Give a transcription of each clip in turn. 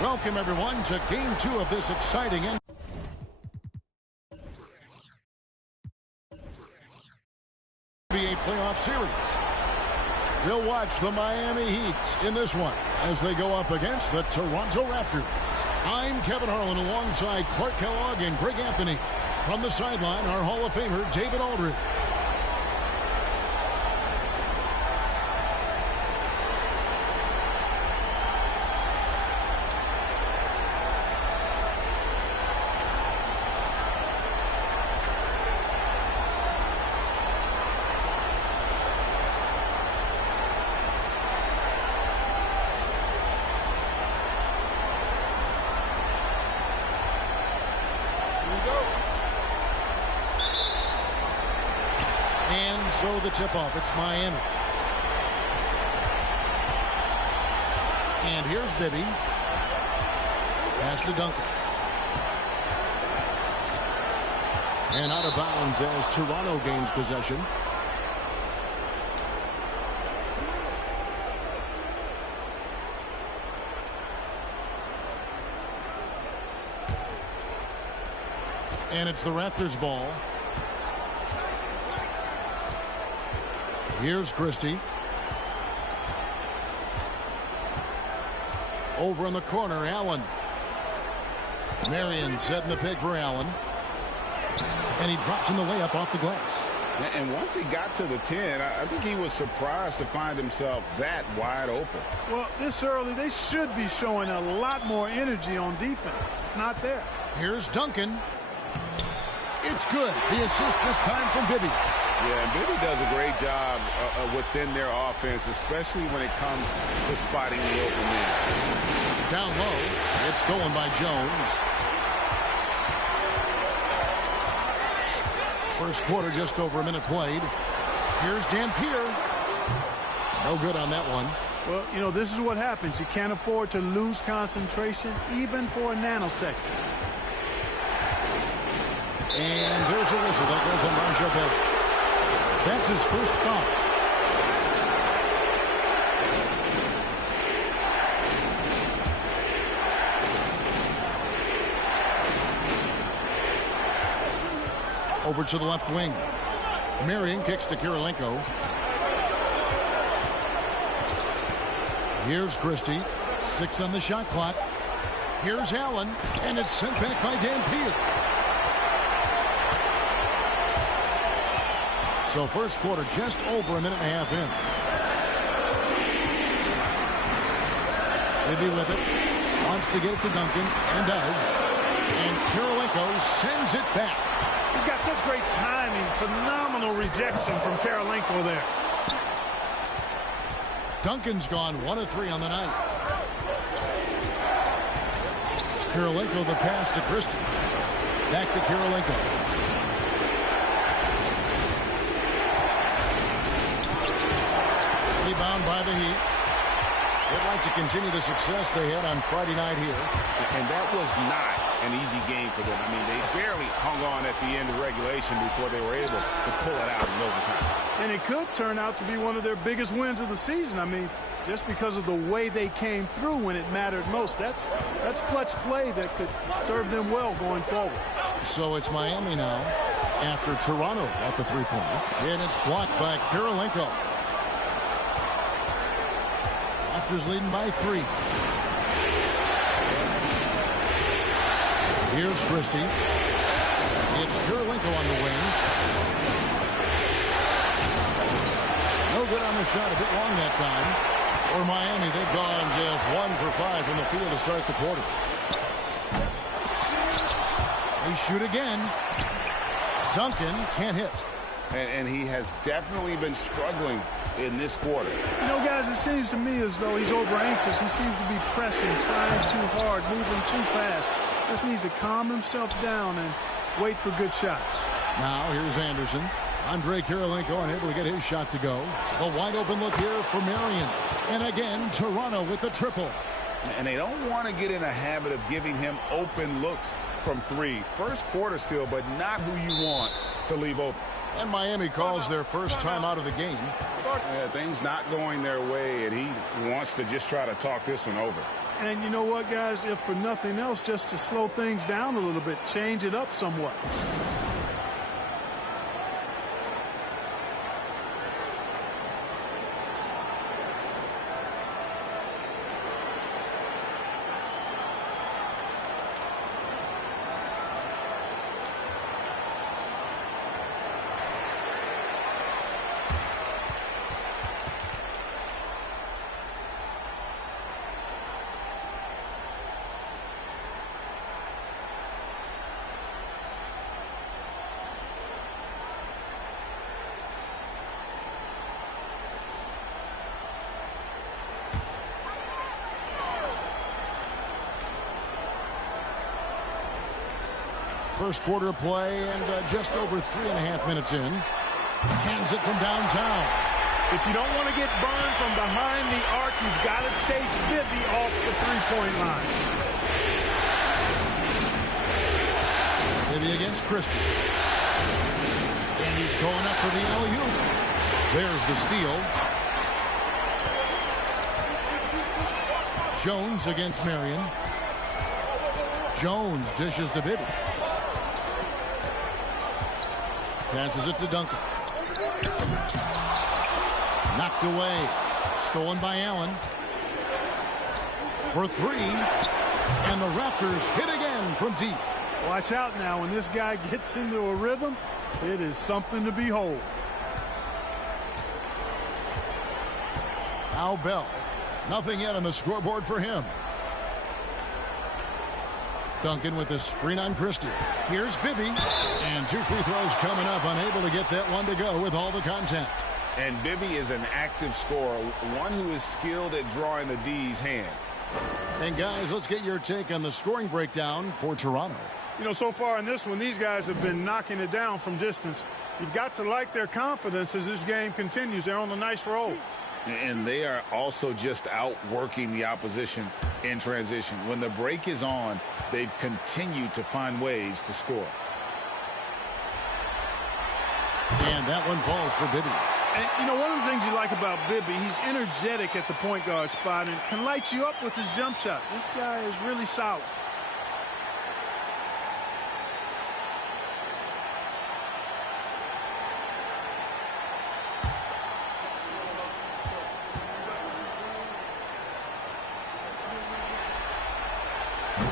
Welcome, everyone, to Game 2 of this exciting NBA playoff series. We'll watch the Miami Heat in this one as they go up against the Toronto Raptors. I'm Kevin Harlan alongside Clark Kellogg and Greg Anthony. From the sideline, our Hall of Famer, David Aldridge. And so the tip-off, it's Miami. And here's Bibby. Pass to Duncan. And out of bounds as Toronto gains possession. And it's the Raptors' ball. Here's Christie. Over in the corner, Allen. Marion setting the pick for Allen. And he drops in the layup off the glass. And once he got to the 10, I think he was surprised to find himself that wide open. Well, this early, they should be showing a lot more energy on defense. It's not there. Here's Duncan. It's good. The assist this time from Bibby. Yeah, and Bibby does a great job within their offense, especially when it comes to spotting the open man. Down low, it's stolen by Jones. First quarter, just over a minute played. Here's Dampier. No good on that one. Well, you know, this is what happens. You can't afford to lose concentration, even for a nanosecond. And there's a whistle. That goes on Raja Bell. That's his first foul. Over to the left wing. Marion kicks to Kirilenko. Here's Christie. 6 on the shot clock. Here's Allen. And it's sent back by Dampier. So first quarter just over a minute and a half in. Bibby with it. Wants to get it to Duncan. And does. And Kirilenko sends it back. He's got such great timing. Phenomenal rejection from Kirilenko there. Duncan's gone 1 of 3 on the night. Kirilenko the pass to Christie. Back to Kirilenko. Rebound by the Heat. They'd like to continue the success they had on Friday night here. And that was not an easy game for them. I mean, they barely hung on at the end of regulation before they were able to pull it out in overtime. And it could turn out to be one of their biggest wins of the season. I mean, just because of the way they came through when it mattered most. That's clutch play that could serve them well going forward. So it's Miami now after Toronto at the three-pointer. And it's blocked by Kirilenko. Raptors leading by 3. Here's Christie. It's Kirilenko on the wing. No good on the shot. A bit long that time. For Miami, they've gone just 1 for 5 from the field to start the quarter. They shoot again. Duncan can't hit. And he has definitely been struggling in this quarter. You know, guys, it seems to me as though he's over anxious. He seems to be pressing, trying too hard, moving too fast. Just needs to calm himself down and wait for good shots. Now here's Anderson. Andre Kirilenko unable to get his shot to go. A wide open look here for Marion. And again, Toronto with the triple. And they don't want to get in a habit of giving him open looks from 3. First quarter still, but not who you want to leave open. And Miami calls their first time out of the game. Yeah, things not going their way, and he wants to just try to talk this one over. And you know what, guys, if for nothing else, just to slow things down a little bit, change it up somewhat. First quarter play and just over 3.5 minutes in. Hands it from downtown. If you don't want to get burned from behind the arc, you've got to chase Bibby off the three-point line. Bibby against Christie. And he's going up for the alley-oop. There's the steal. Jones against Marion. Jones dishes to Bibby. Passes it to Duncan. Knocked away. Stolen by Allen. For three. And the Raptors hit again from deep. Watch out now. When this guy gets into a rhythm, it is something to behold. Now Bell. Nothing yet on the scoreboard for him. Duncan with a screen on Christie. Here's Bibby. And 2 free throws coming up. Unable to get that one to go with all the contact. And Bibby is an active scorer, one who is skilled at drawing the D's hand. And guys, let's get your take on the scoring breakdown for Toronto. You know, so far in this one, these guys have been knocking it down from distance. You've got to like their confidence as this game continues. They're on a nice roll. And they are also just outworking the opposition in transition. When the break is on, they've continued to find ways to score. And that one falls for Bibby. And, you know, one of the things you like about Bibby, he's energetic at the point guard spot and can light you up with his jump shot. This guy is really solid.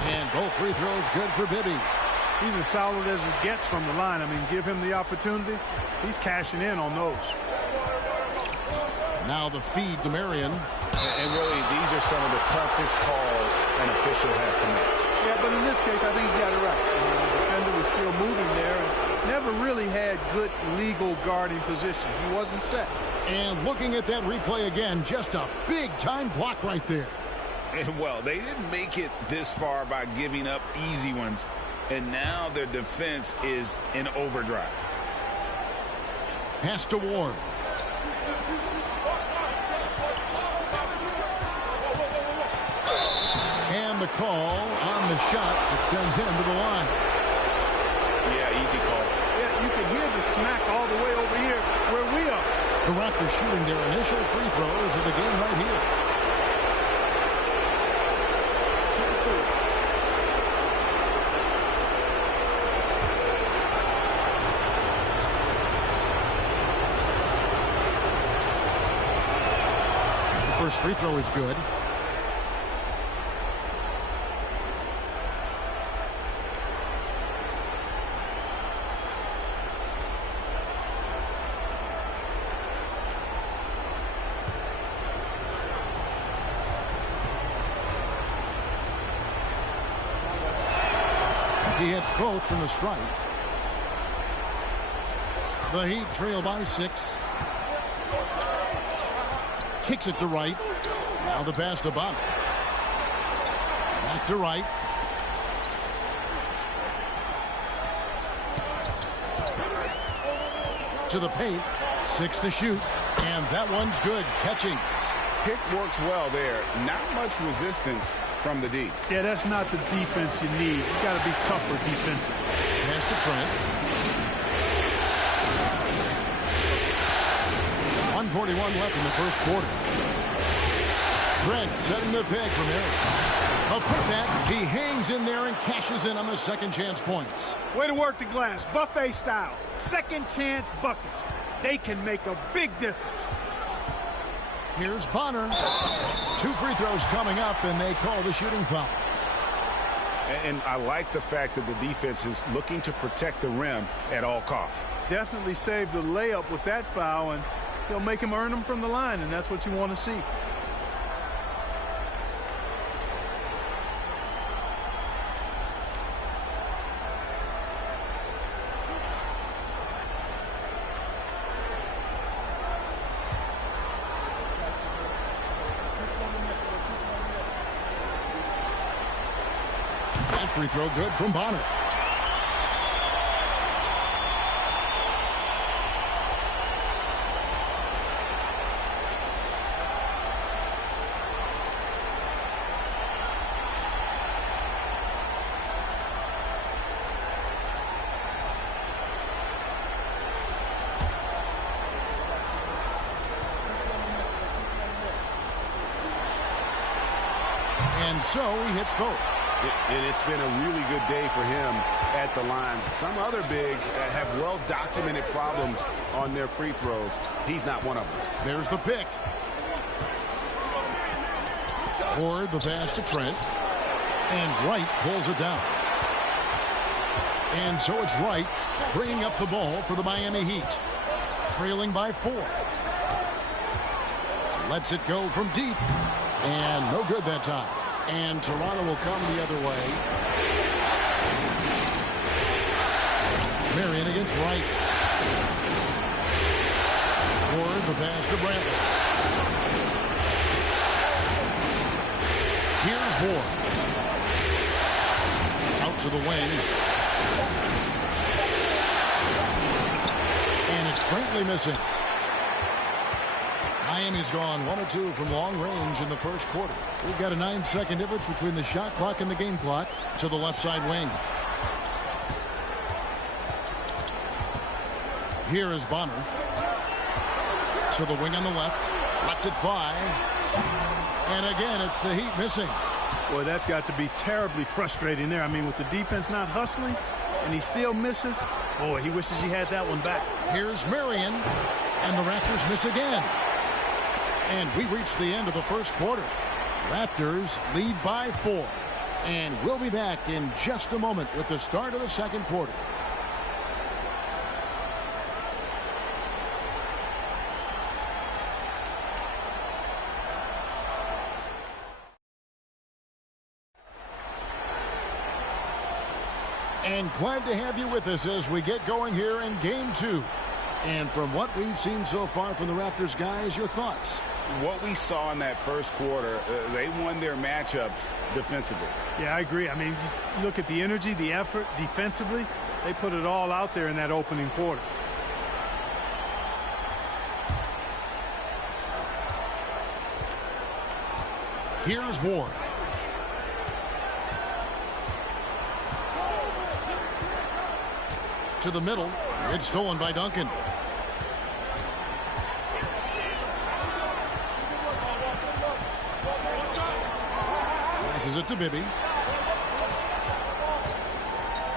And both free throws good for Bibby. He's as solid as it gets from the line. I mean, give him the opportunity. He's cashing in on those. Now the feed to Marion. And really, these are some of the toughest calls an official has to make. Yeah, but in this case, I think he got it right. The defender was still moving there and never really had good legal guarding position. He wasn't set. And looking at that replay again, just a big-time block right there. And, well, they didn't make it this far by giving up easy ones. And now their defense is in overdrive. Pass to Ward. And the call on the shot that sends him to the line. Yeah, easy call. Yeah, you can hear the smack all the way over here where we are. The Raptors shooting their initial free throws of the game right here. First free throw is good. He hits both from the stripe. The Heat trail by 6. Kicks it to right. Now the pass to Bonner. Back to right. To the paint. 6 to shoot. And that one's good. Catching. Pick works well there. Not much resistance from the D. Yeah, that's not the defense you need. You got to be tougher defensively. Pass to Trent. 1:41 left in the first quarter. Trent setting the pick from here. With that, he hangs in there and cashes in on the second chance points. Way to work the glass, buffet style. Second chance buckets. They can make a big difference. Here's Bonner. 2 free throws coming up, and they call the shooting foul. And I like the fact that the defense is looking to protect the rim at all costs. Definitely saved the layup with that foul, and he'll make him earn them from the line, and that's what you want to see. That free throw good from Bonner. And so he hits both. And it's been a really good day for him at the line. Some other bigs have well-documented problems on their free throws. He's not one of them. There's the pick. Or the pass to Trent. And Wright pulls it down. And so it's Wright bringing up the ball for the Miami Heat. Trailing by 4. Lets it go from deep. And no good that time. And Toronto will come the other way. Marion against Wright. Ward the pass to Brantley. Here's Ward. Out to the wing. And it's Brantley missing. Miami's gone 1 of 2 from long range in the first quarter. We've got a 9-second difference between the shot clock and the game clock to the left side wing. Here is Bonner. To the wing on the left. Lets it fly. And again, it's the Heat missing. Boy, that's got to be terribly frustrating there. I mean, with the defense not hustling and he still misses. Boy, he wishes he had that one back. Here's Marion. And the Raptors miss again. And we reach the end of the first quarter. Raptors lead by 4. And we'll be back in just a moment with the start of the second quarter. And glad to have you with us as we get going here in Game 2. And from what we've seen so far from the Raptors guys, your thoughts? What we saw in that first quarter, they won their matchups defensively. Yeah, I agree. I mean, you look at the energy, the effort defensively. They put it all out there in that opening quarter. Here's Ward. To the middle. It's stolen by Duncan. Passes it to Bibby.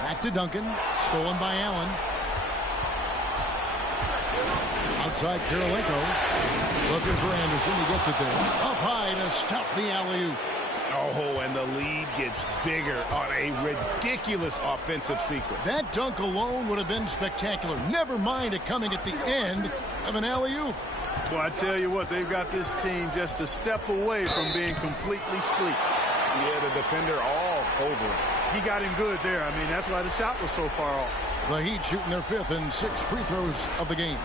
Back to Duncan. Stolen by Allen. Outside Kirilenko. Looking for Anderson. He gets it there. Up high to stuff the alley-oop. Oh, and the lead gets bigger on a ridiculous offensive sequence. That dunk alone would have been spectacular. Never mind it coming at the end of an alley-oop. Well, I tell you what, they've got this team just a step away from being completely asleep. Yeah, the defender all over it. He got him good there. I mean, that's why the shot was so far off. The Heat shooting their 5th and 6th free throws of the game.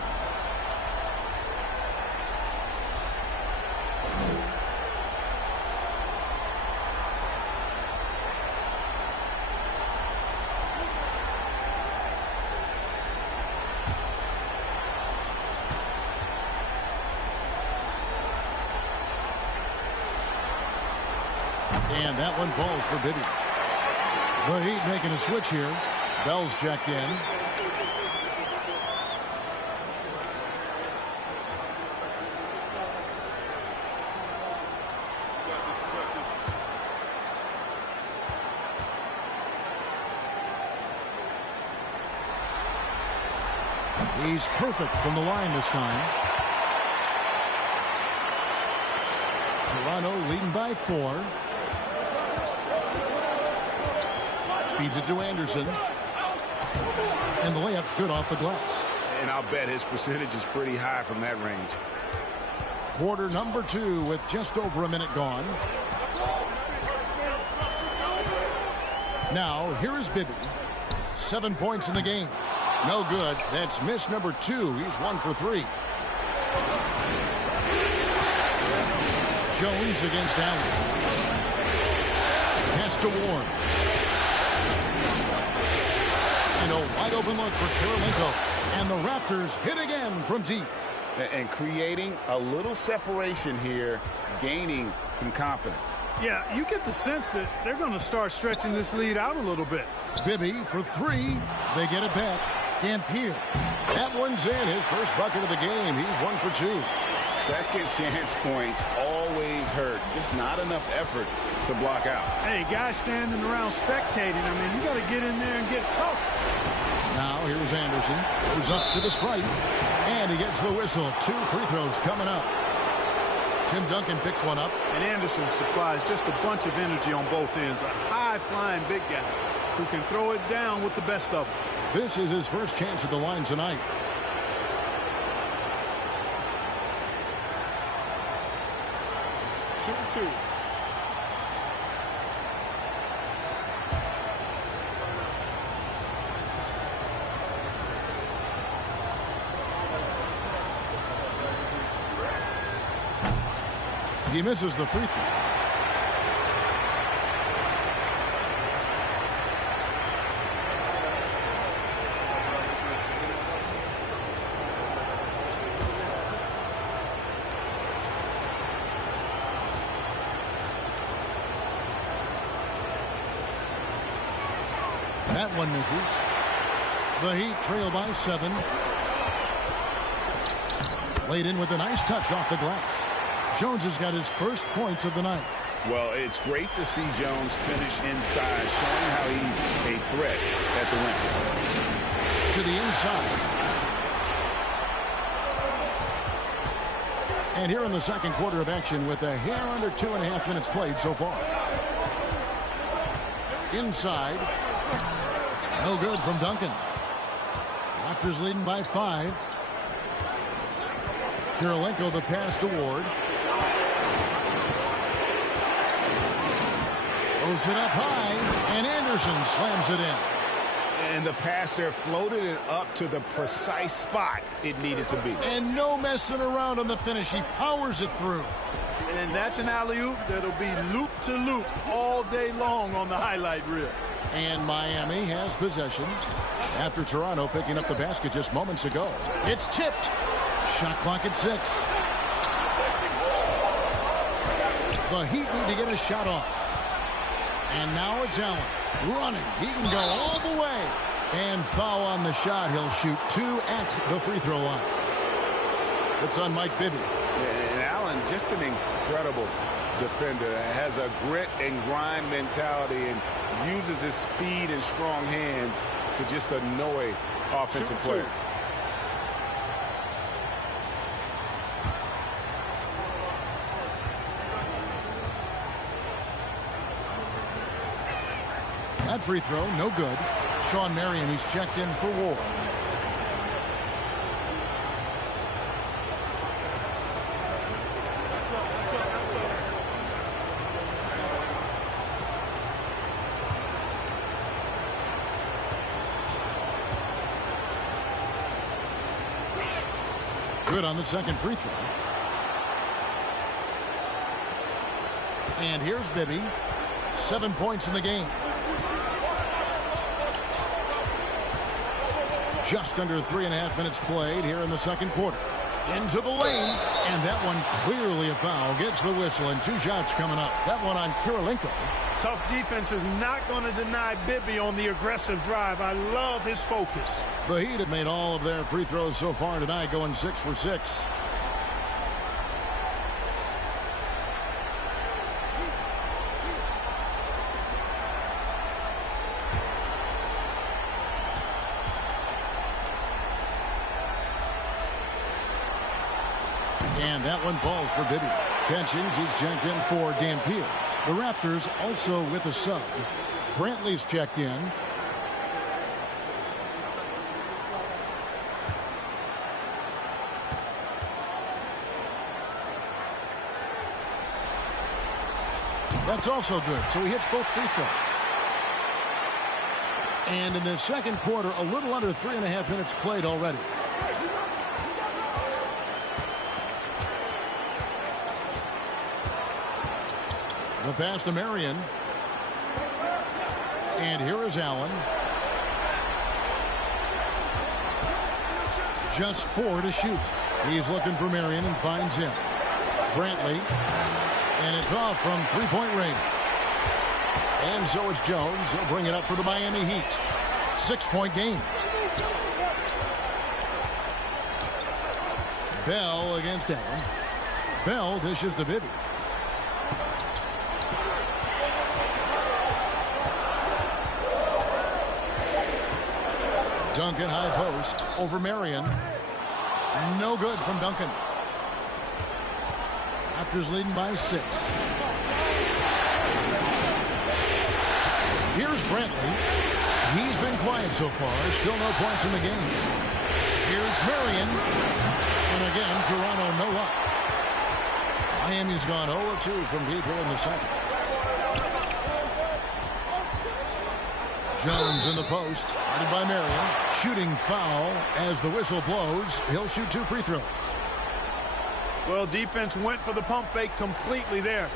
And that one falls for Bibby. The Heat making a switch here. Bell's checked in. He's perfect from the line this time. Toronto leading by 4. Feeds it to Anderson. And the layup's good off the glass. And I'll bet his percentage is pretty high from that range. Quarter number 2 with just over a minute gone. Now, here is Bibby. 7 points in the game. No good. That's miss number 2. He's 1 for 3. Jones against Allen. Pass to Warren. And a wide open look for Kirilenko. And the Raptors hit again from deep. And creating a little separation here, gaining some confidence. Yeah, you get the sense that they're going to start stretching this lead out a little bit. Bibby for 3. They get it back. Dampier. That one's in. His first bucket of the game. He's 1 for 2. Second chance points always hurt. Just not enough effort to block out. Hey, guys standing around spectating. I mean, you got to get in there and get tough. Now here's Anderson. Goes up to the stripe. And he gets the whistle. 2 free throws coming up. Tim Duncan picks one up. And Anderson supplies just a bunch of energy on both ends. A high-flying big guy who can throw it down with the best of them. This is his first chance at the line tonight. Shooting 2. He misses the free throw. That one misses. The Heat trail by 7. Laid in with a nice touch off the glass. Jones has got his first points of the night. Well, it's great to see Jones finish inside, showing how he's a threat at the rim. To the inside. And here in the second quarter of action with a hair under 2.5 minutes played so far. Inside. No good from Duncan. Raptors leading by 5. Kirilenko the pass to Ward. Throws it up high, and Anderson slams it in. And the pass there floated it up to the precise spot it needed to be. And no messing around on the finish. He powers it through. And that's an alley-oop that'll be loop-to-loop all day long on the highlight reel. And Miami has possession after Toronto picking up the basket just moments ago. It's tipped. Shot clock at 6. The Heat need to get a shot off. And now it's Allen running. He can go all the way. And foul on the shot. He'll shoot 2 at the free throw line. It's on Mike Bibby. And Allen, just an incredible defender. Has a grit and grind mentality and uses his speed and strong hands to just annoy offensive players. That free throw, no good. Sean Marion, he's checked in for Ward. Good on the second free throw. And here's Bibby. 7 points in the game. Just under 3.5 minutes played here in the second quarter. Into the lane, and that one clearly a foul. Gets the whistle, and 2 shots coming up. That one on Kirilenko. Tough defense is not going to deny Bibby on the aggressive drive. I love his focus. The Heat have made all of their free throws so far tonight, going 6 for 6. And that one falls for Bibby. Catchings is checked in for Dampier. The Raptors also with a sub. Brantley's checked in. That's also good, so he hits both free throws. And in the second quarter, a little under 3.5 minutes played already. The pass to Marion. And here is Allen. Just 4 to shoot. He's looking for Marion and finds him. Brantley. And it's off from three-point range. And so it's Jones. He'll bring it up for the Miami Heat. 6-point game. Bell against Allen. Bell dishes to Bibby. Duncan high post over Marion. No good from Duncan. Raptors leading by 6. Here's Brantley. He's been quiet so far. Still no points in the game. Here's Marion. And again, Toronto no luck. Miami's gone 0-2 from deep here in the second. Jones in the post. Guarded by Marion. Shooting foul as the whistle blows. He'll shoot 2 free throws. Well, defense went for the pump fake completely there.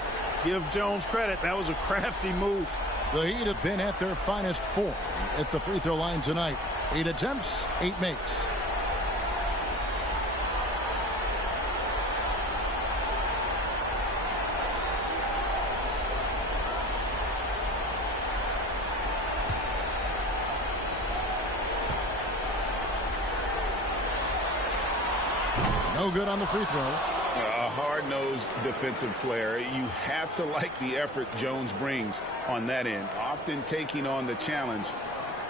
Give Jones credit. That was a crafty move. The Heat have been at their finest form at the free throw line tonight. 8 attempts, 8 makes. No good on the free throw. A hard-nosed defensive player. You have to like the effort Jones brings on that end, often taking on the challenge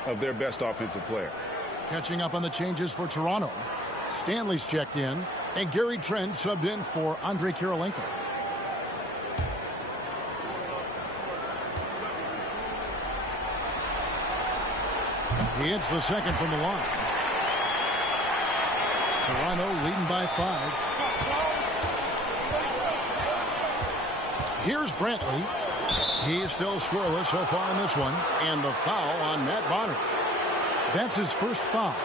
of their best offensive player. Catching up on the changes for Toronto. Stanley's checked in, and Gary Trent subbed in for Andrei Kirilenko. He hits the second from the line. Toronto leading by 5. Here's Brantley. He's still scoreless so far in this one. And the foul on Matt Bonner. That's his first foul.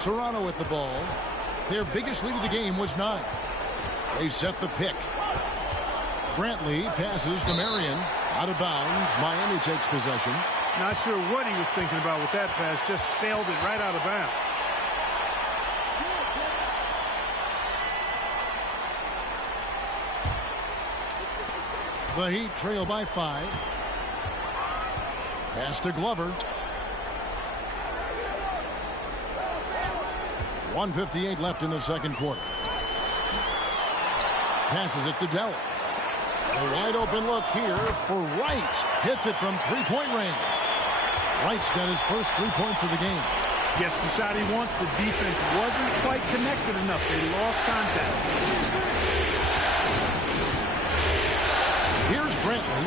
Toronto with the ball. Their biggest lead of the game was 9. They set the pick. Brantley passes to Marion. Out of bounds. Miami takes possession. Not sure what he was thinking about with that pass. Just sailed it right out of bounds. The Heat trail by 5. Pass to Glover. 1:58 left in the second quarter. Passes it to Dell. A wide open look here for Wright. Hits it from three-point range. Wright's got his first 3 points of the game. Gets the shot he wants. The defense wasn't quite connected enough. They lost contact. Here's Brantley.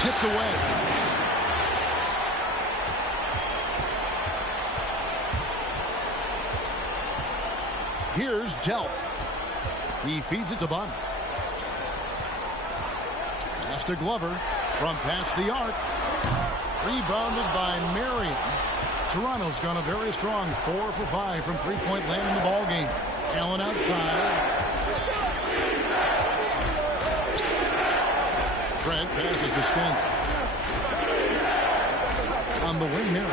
Tipped away. Here's Delp. He feeds it to Bonner. Pass to Glover from past the arc. Rebounded by Marion. Toronto's gone a very strong 4 for 5 from three-point land in the ball game. Allen outside. Trent passes to Stanley. On the wing here.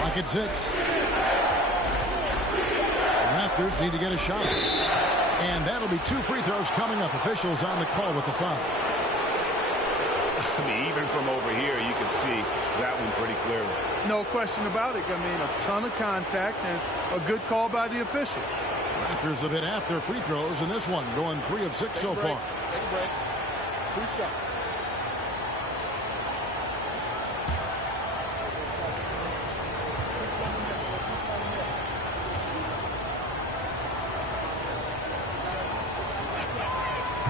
Clock at 6. Raptors need to get a shot. And that'll be 2 free throws coming up. Officials on the call with the foul. I mean, even from over here, you can see that one pretty clearly. No question about it. I mean, a ton of contact and a good call by the officials. Raptors have hit half their free throws in this one, going 3 of 6 so far. Take a break. 2 shots.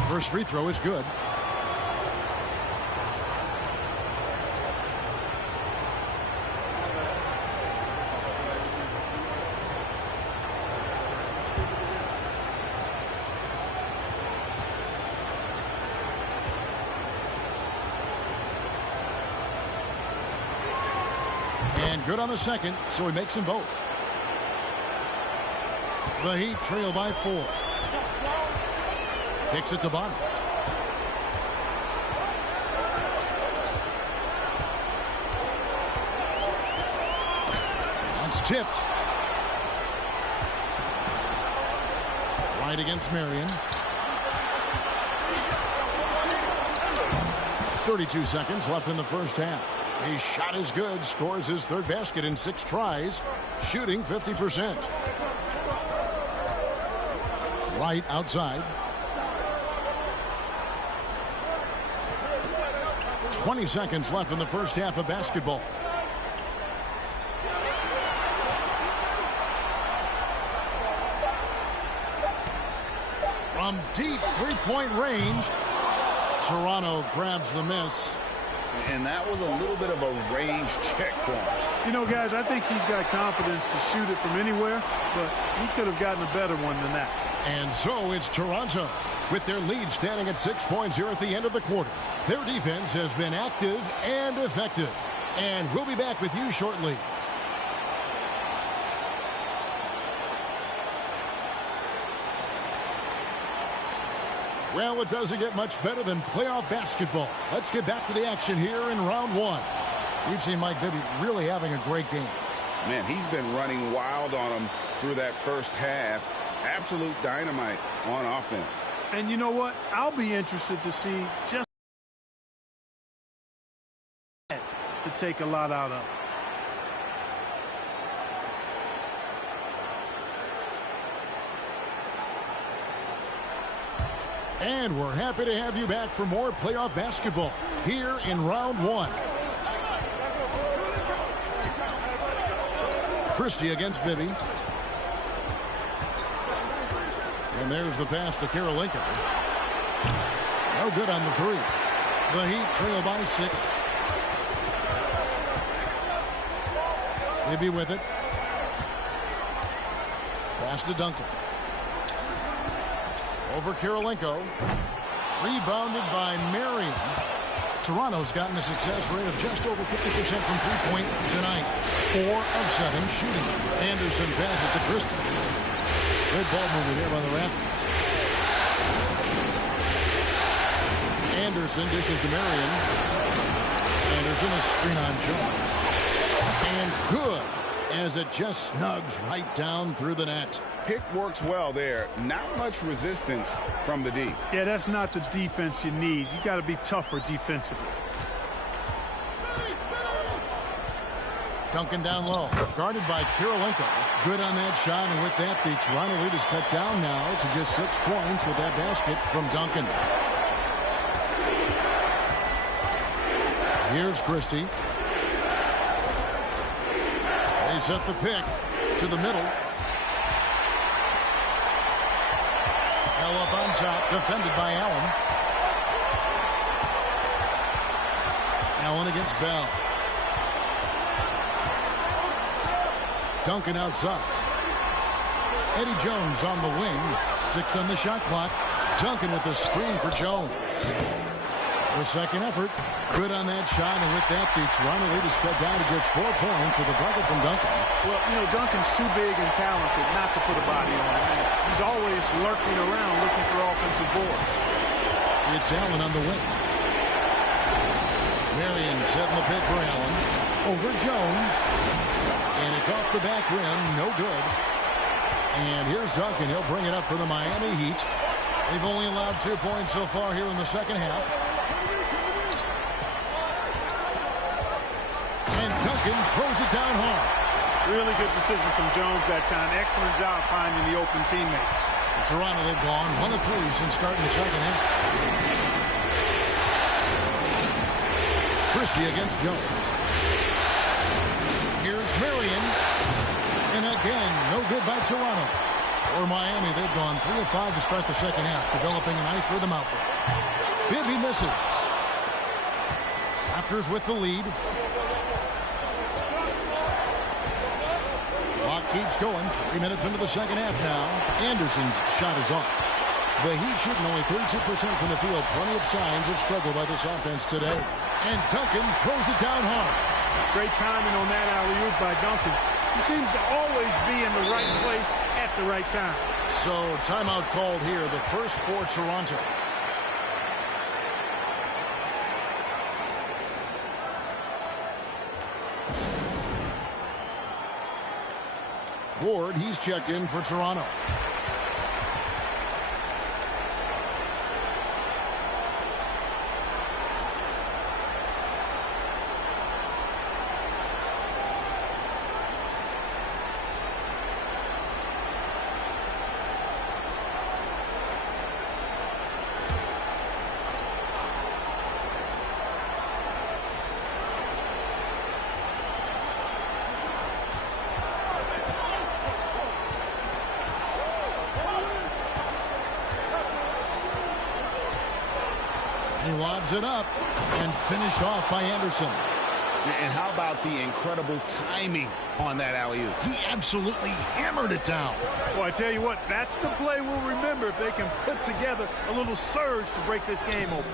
First free throw is good. And good on the second, so he makes them both. The Heat trail by 4. Kicks it to Bonner. That's tipped. Right against Marion. 32 seconds left in the first half. His shot is good. Scores his third basket in 6 tries. Shooting 50%. Right outside. 20 seconds left in the first half of basketball. From deep three-point range, Toronto grabs the miss. And that was a little bit of a range check for him. You know, guys, I think he's got confidence to shoot it from anywhere, but he could have gotten a better one than that. And so it's Toronto with their lead standing at 6 points here at the end of the quarter. Their defense has been active and effective. And we'll be back with you shortly. Well, it doesn't get much better than playoff basketball. Let's get back to the action here in round 1. We've seen Mike Bibby really having a great game. Man, he's been running wild on him through that first half. Absolute dynamite on offense. And you know what? I'll be interested to see just to take a lot out of. And we're happy to have you back for more playoff basketball here in round 1. Christie against Bibby. And there's the pass to Karolinko. No good on the 3. The Heat trail by 6. Bibby with it. Pass to Duncan. Over Karolinko. Rebounded by Marion. Toronto's gotten a success rate of just over 50% from three-point tonight. 4 of 7 shooting. Anderson passes to Christie. Good ball movement here by the Raptors. Anderson dishes to Marion. Anderson a screen on Jones. And good as it just snugs right down through the net. Pick works well there. Not much resistance from the D. Yeah, that's not the defense you need. You got to be tougher defensively. Duncan down low, guarded by Karolinko. Good on that shot, and with that, the Toronto lead is cut down now to just 6 points with that basket from Duncan. Here's Christie. They set the pick to the middle. Bell up on top, defended by Allen. Allen against Bell. Duncan outside. Eddie Jones on the wing. 6 on the shot clock. Duncan with the screen for Jones. The second effort. Good on that shot, and with that, the Toronto lead is cut down to just 4 points with a bucket from Duncan. Well, you know, Duncan's too big and talented not to put a body on him. He's always lurking around looking for offensive board. It's Allen on the wing. Marion setting the pick for Allen. Over Jones. And it's off the back rim. No good. And here's Duncan. He'll bring it up for the Miami Heat. They've only allowed 2 points so far here in the second half. And Duncan throws it down hard. Really good decision from Jones that time. Excellent job finding the open teammates. Toronto, they've gone 1 of 3 since starting the second half. Christie against Jones. Here's Marion. And again, no good by Toronto. For Miami, they've gone 3 of 5 to start the second half, developing a nice rhythm out there. Bibby misses. Raptors with the lead. Clock keeps going. 3 minutes into the second half now. Anderson's shot is off. The Heat shooting only 32% from the field. Plenty of signs of struggle by this offense today. And Duncan throws it down hard. Great timing on that alley-oop by Duncan. He seems to always be in the right place at the right time. So timeout called here. The first for Toronto. Ward, he's checked in for Toronto. He lobs it up and finished off by Anderson. And how about the incredible timing on that alley-oop? He absolutely hammered it down. Well, I tell you what, that's the play we'll remember if they can put together a little surge to break this game open.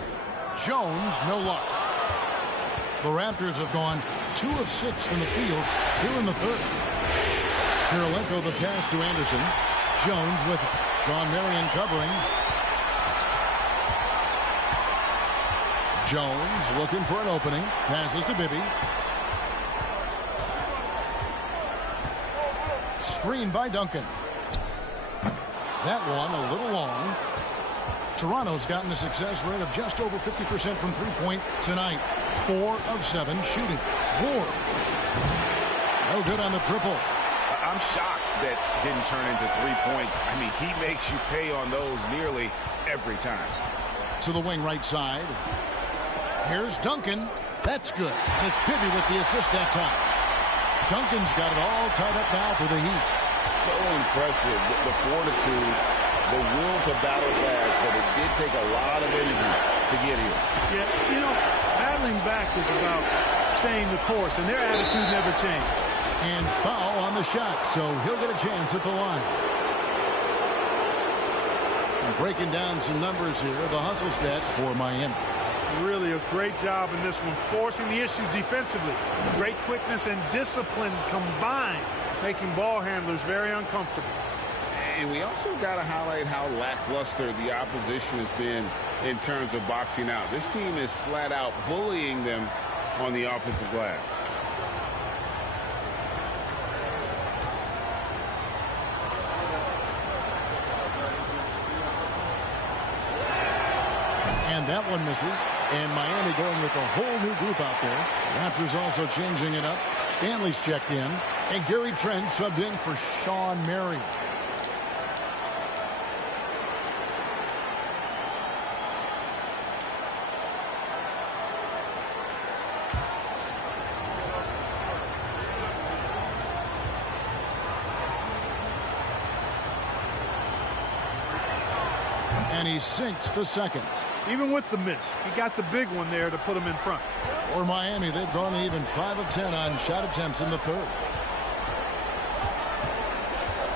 Jones, no luck. The Raptors have gone 2 of 6 from the field here in the third. Kirilenko the pass to Anderson. Jones with it. Sean Marion covering. Jones looking for an opening. Passes to Bibby. Screen by Duncan. That one a little long. Toronto's gotten a success rate of just over 50% from three-point tonight. 4 of 7 shooting. Ward. No good on the triple. I'm shocked that didn't turn into 3 points. I mean, he makes you pay on those nearly every time. To the wing right side. Here's Duncan. That's good. And it's Bibby with the assist that time. Duncan's got it all tied up now for the Heat. So impressive. The fortitude, the will to battle back, but it did take a lot of energy to get here. Yeah, you know, battling back is about staying the course, and their attitude never changed. And foul on the shot, so he'll get a chance at the line. And breaking down some numbers here, the hustle stats for Miami. Really a great job in this one, forcing the issues defensively. Great quickness and discipline combined, making ball handlers very uncomfortable. And we also got to highlight how lackluster the opposition has been in terms of boxing out. This team is flat out bullying them on the offensive glass. And that one misses. And Miami going with a whole new group out there. Raptors also changing it up. Stanley's checked in. And Gary Trent subbed in for Sean Marion. And he sinks the second. Even with the miss, he got the big one there to put him in front. For Miami, they've gone even 5 of 10 on shot attempts in the third.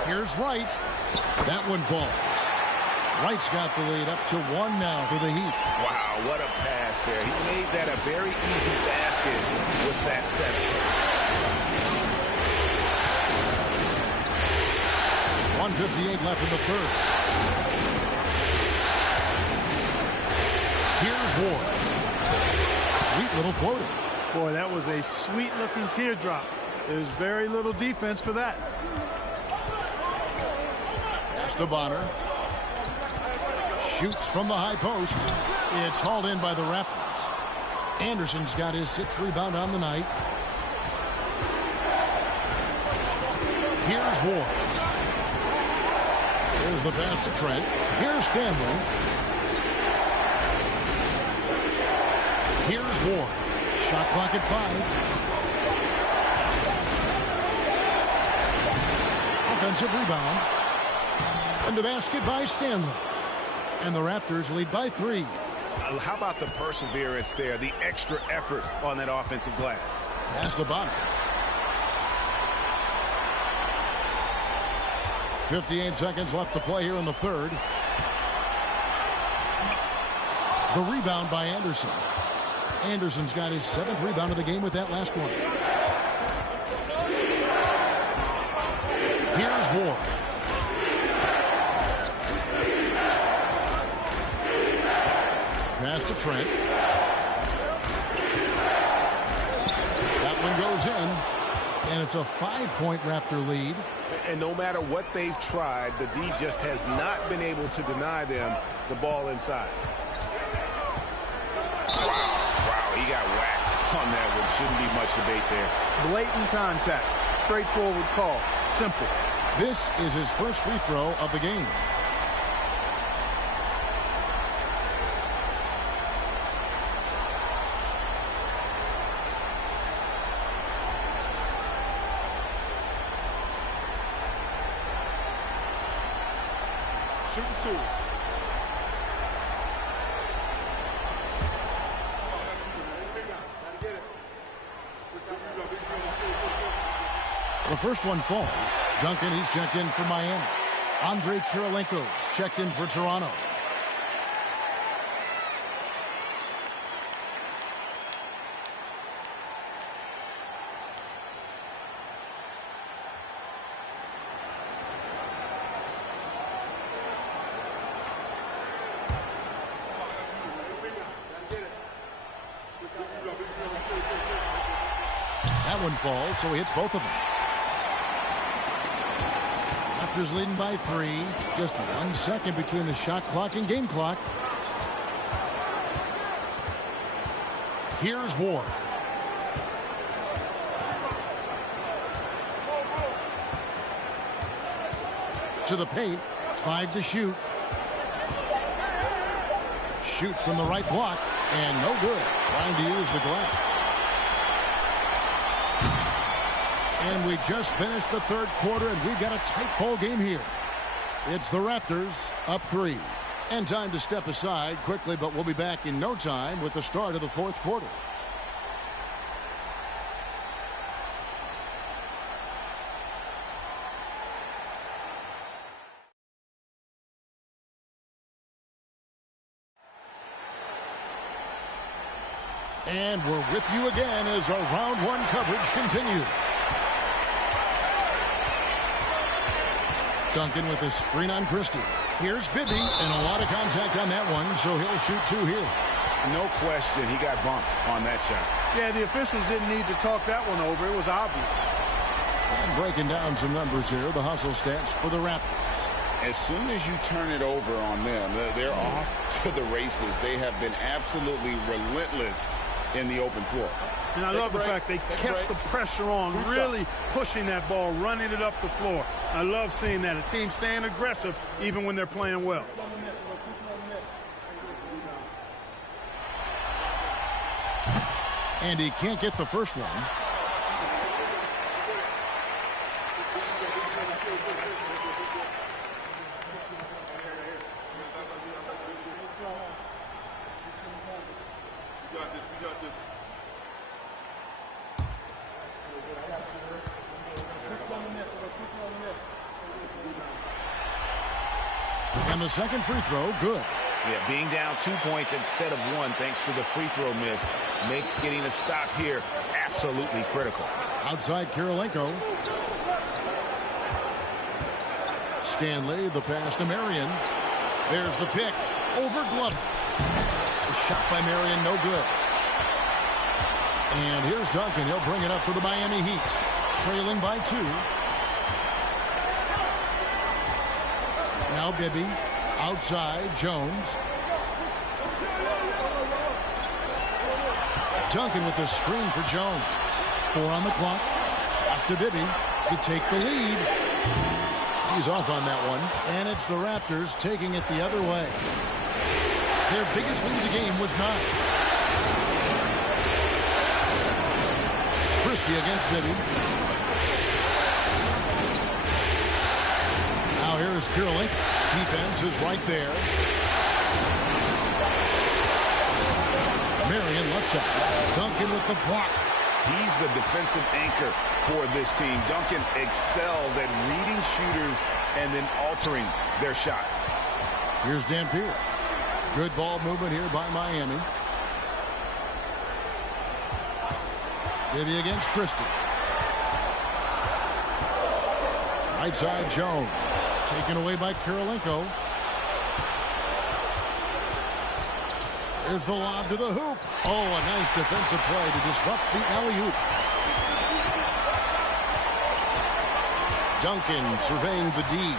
Here's Wright. That one falls. Wright's got the lead up to 1 now for the Heat. Wow, what a pass there. He made that a very easy basket with that setup. 1:58 left in the third. Here's Ward. Sweet little floater. Boy, that was a sweet-looking teardrop. There's very little defense for that. Estebanner shoots from the high post. It's hauled in by the Raptors. Anderson's got his 6th rebound on the night. Here's Ward. Here's the pass to Trent. Here's Stanley. Here's Ward. Shot clock at 5. Offensive rebound. And the basket by Stanley. And the Raptors lead by 3. How about the perseverance there, the extra effort on that offensive glass? Pass to Bonner. 58 seconds left to play here in the third. The rebound by Anderson. Anderson's got his 7th rebound of the game with that last one. Here's Ward. Pass to Trent. That one goes in, and it's a 5-point Raptor lead. And no matter what they've tried, the D just has not been able to deny them the ball inside. Wow, he got whacked on that one. Shouldn't be much debate there. Blatant contact. Straightforward call. Simple. This is his first free throw of the game. Shooting 2. The first one falls. Duncan, he's checked in for Miami. Andre Kirilenko's checked in for Toronto. That one falls, so he hits both of them. Raptors leading by 3. Just 1 second between the shot clock and game clock. Here's Ward. To the paint. 5 to shoot. Shoots from the right block. And no good. Trying to use the glass. And we just finished the third quarter, and we've got a tight ball game here. It's the Raptors up 3. And time to step aside quickly, but we'll be back in no time with the start of the fourth quarter. And we're with you again as our round 1 coverage continues. Duncan with a screen on Christie. Here's Bibby, and a lot of contact on that one, so he'll shoot 2 here. No question, he got bumped on that shot. Yeah, the officials didn't need to talk that one over. It was obvious. And breaking down some numbers here, the hustle stats for the Raptors. As soon as you turn it over on them, they're off to the races. They have been absolutely relentless in the open floor. And I love the fact they kept the pressure on, really pushing that ball, running it up the floor. I love seeing that. A team staying aggressive even when they're playing well. And he can't get the first one. And the second free throw, good. Yeah, being down 2 points instead of 1 thanks to the free throw miss makes getting a stop here absolutely critical. Outside Kirilenko. Stanley, the pass to Marion. There's the pick. Over Glover. The shot by Marion, no good. And here's Duncan. He'll bring it up for the Miami Heat. Trailing by 2. Now Bibby. Outside, Jones. Duncan with the screen for Jones. 4 on the clock. Pass to Bibby. to take the lead. He's off on that one, and it's the Raptors taking it the other way. Their biggest lead of the game was 9. Christie against Bibby. Now here's Kirilenko. Defense is right there. Marion left side. Duncan with the block. He's the defensive anchor for this team. Duncan excels at reading shooters and then altering their shots. Here's Dampier. Good ball movement here by Miami. Bibby against Christie. Right side Jones. Taken away by Kirilenko. Here's the lob to the hoop. Oh, a nice defensive play to disrupt the alley-oop. Duncan surveying the D.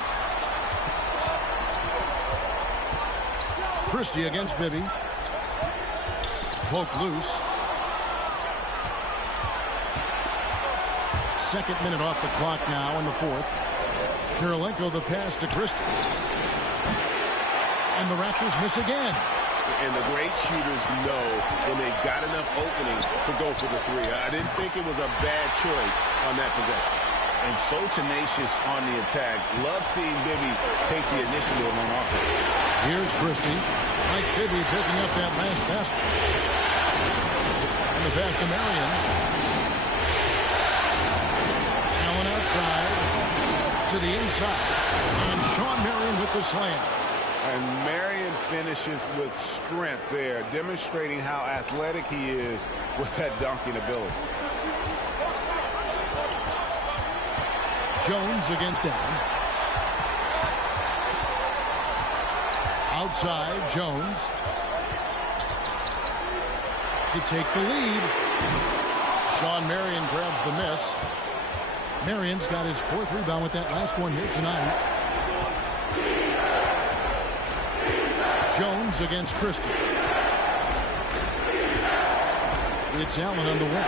Christie against Bibby. Poke loose. Second minute off the clock now in the fourth. Kirilenko the pass to Christie. And the Raptors miss again. And the great shooters know when they've got enough opening to go for the three. I didn't think it was a bad choice on that possession. And so tenacious on the attack. Love seeing Bibby take the initiative on offense. Here's Christie. Mike Bibby picking up that last basket. And the pass to Marion. Allen outside to the inside. And Sean Marion with the slam. And Marion finishes with strength there, demonstrating how athletic he is with that dunking ability. Jones against Allen. Outside, Jones. To take the lead. Sean Marion grabs the miss. Marion's got his 4th rebound with that last one here tonight. Jones against Christie. It's Allen on the wing.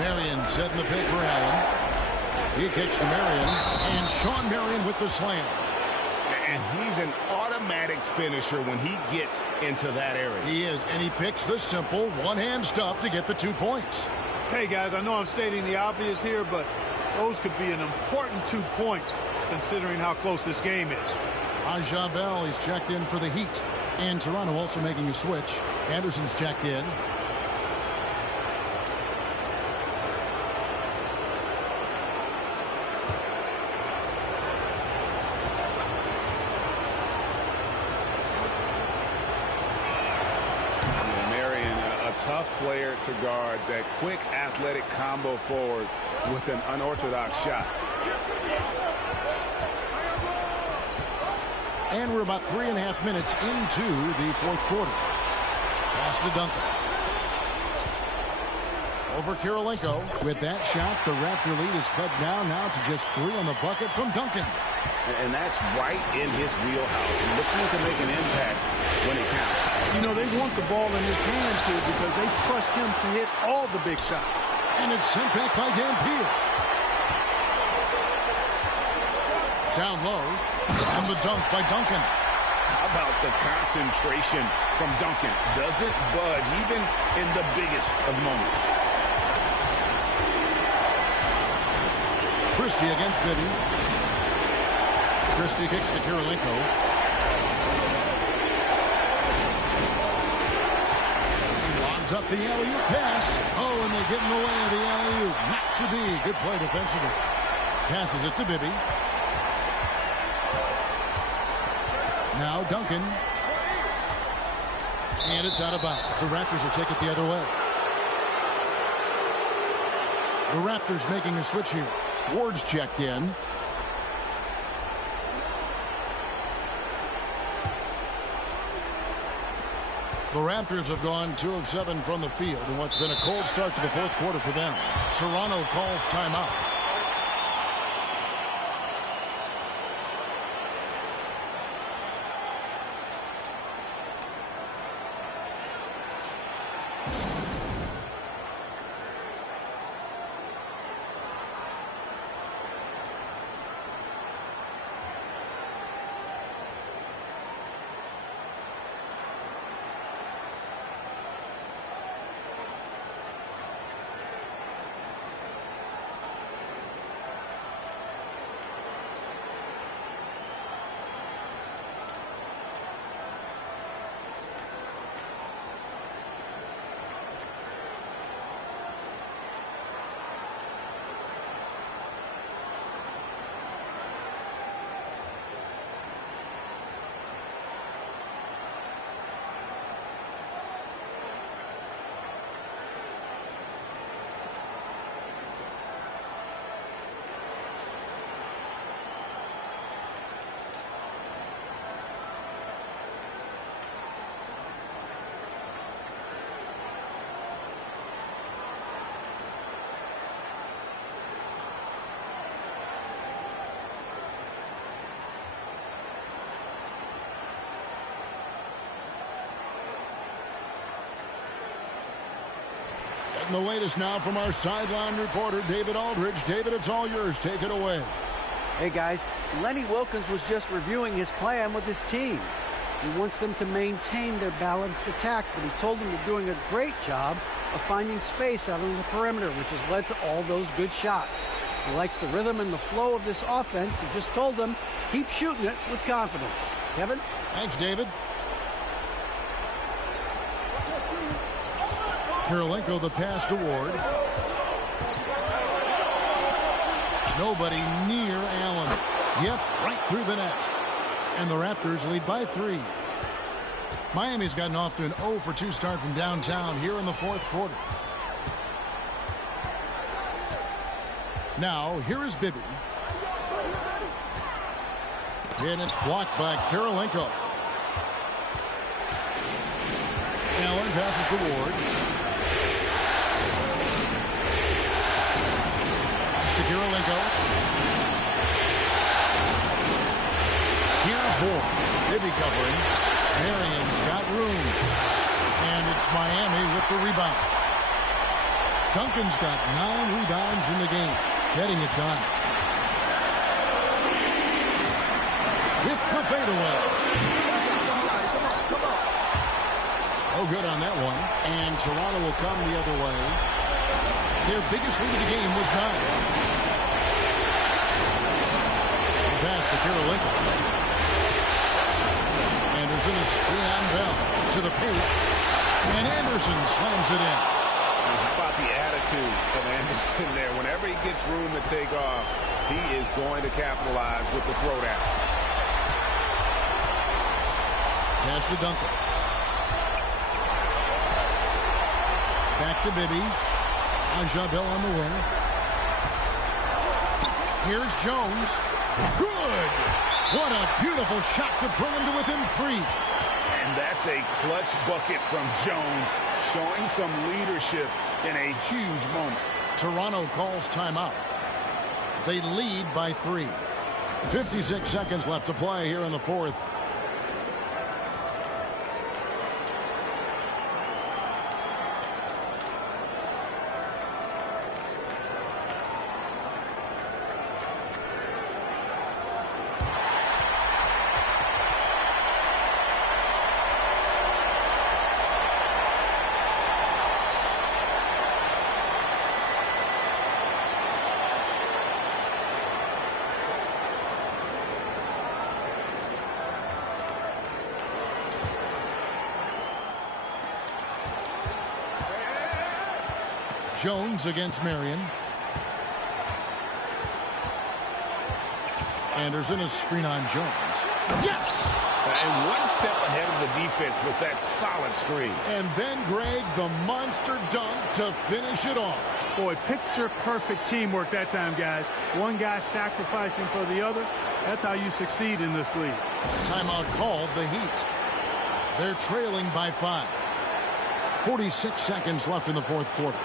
Marion setting the pick for Allen. He kicks to Marion. And Sean Marion with the slam. And he's an automatic finisher when he gets into that area. He is, and he picks the simple one-hand stuff to get the 2 points. Hey, guys, I know I'm stating the obvious here, but those could be an important 2 points considering how close this game is. Aja Bell, he's checked in for the Heat. And Toronto also making a switch. Anderson's checked in. Marion, a tough player to guard. That quick athletic combo forward with an unorthodox shot. And we're about 3.5 minutes into the 4th quarter. Pass to Duncan. Over Kirilenko. With that shot, the Raptor lead is cut down now to just 3 on the bucket from Duncan. And that's right in his wheelhouse. Looking to make an impact when it counts. You know, they want the ball in his hands here because they trust him to hit all the big shots. And it's sent back by Dampier. Down low. And the dunk by Duncan. How about the concentration from Duncan? Doesn't budge even in the biggest of moments. Christie against Bibby. Christie kicks to Kirilenko. He lobs up the alley-oop pass. Oh, and they get in the way of the alley-oop. Not to be. Good play defensively. Passes it to Bibby. Now Duncan. And it's out of bounds. The Raptors will take it the other way. The Raptors making a switch here. Ward's checked in. The Raptors have gone 2 of 7 from the field in what's been a cold start to the 4th quarter for them. Toronto calls timeout. Getting the latest now from our sideline reporter, David Aldridge. David, it's all yours. Take it away. Hey, guys. Lenny Wilkins was just reviewing his plan with his team. He wants them to maintain their balanced attack, but he told them they're doing a great job of finding space out on the perimeter, which has led to all those good shots. He likes the rhythm and the flow of this offense. He just told them, keep shooting it with confidence. Kevin? Thanks, David. Kirilenko the pass to Ward. Nobody near Allen. Yep, right through the net. And the Raptors lead by 3. Miami's gotten off to an 0 for 2 start from downtown here in the fourth quarter. Now, here is Bibby. And it's blocked by Kirilenko. Allen passes to Ward. Pass to Kirilenko. Here's Ward. Bibby covering. Marion's got room. And it's Miami with the rebound. Duncan's got 9 rebounds in the game. Getting it done. With the fadeaway. Oh, good on that one. And Toronto will come the other way. Their biggest lead of the game was 9. The pass to Kirilenko. Anderson is screen on Bell to the paint, and Anderson slams it in. How about the attitude of Anderson there? Whenever he gets room to take off, he is going to capitalize with the throwdown. Pass to Duncan. Back to Bibby. Bell on the wing. Here's Jones. Good! What a beautiful shot to bring him to within 3. And that's a clutch bucket from Jones, showing some leadership in a huge moment. Toronto calls timeout. They lead by 3. 56 seconds left to play here in the fourth. Jones against Marion. Anderson is screen on Jones. Yes! And one step ahead of the defense with that solid screen. And then, Greg, the monster dunk to finish it off. Boy, picture-perfect teamwork that time, guys. One guy sacrificing for the other. That's how you succeed in this league. Timeout called the Heat. They're trailing by 5. 46 seconds left in the fourth quarter.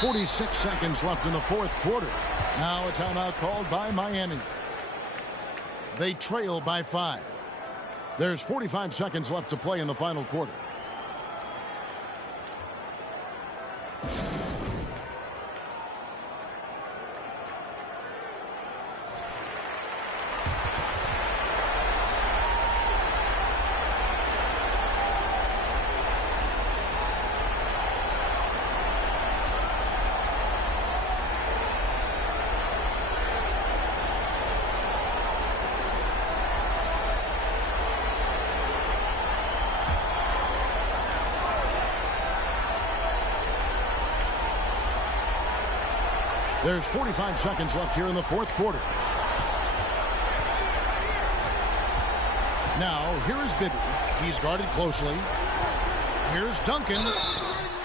.46 seconds left in the fourth quarter. Now a timeout called by Miami. They trail by 5. There's 45 seconds left to play in the final quarter. There's 45 seconds left here in the fourth quarter. Now, here is Bibby. He's guarded closely. Here's Duncan.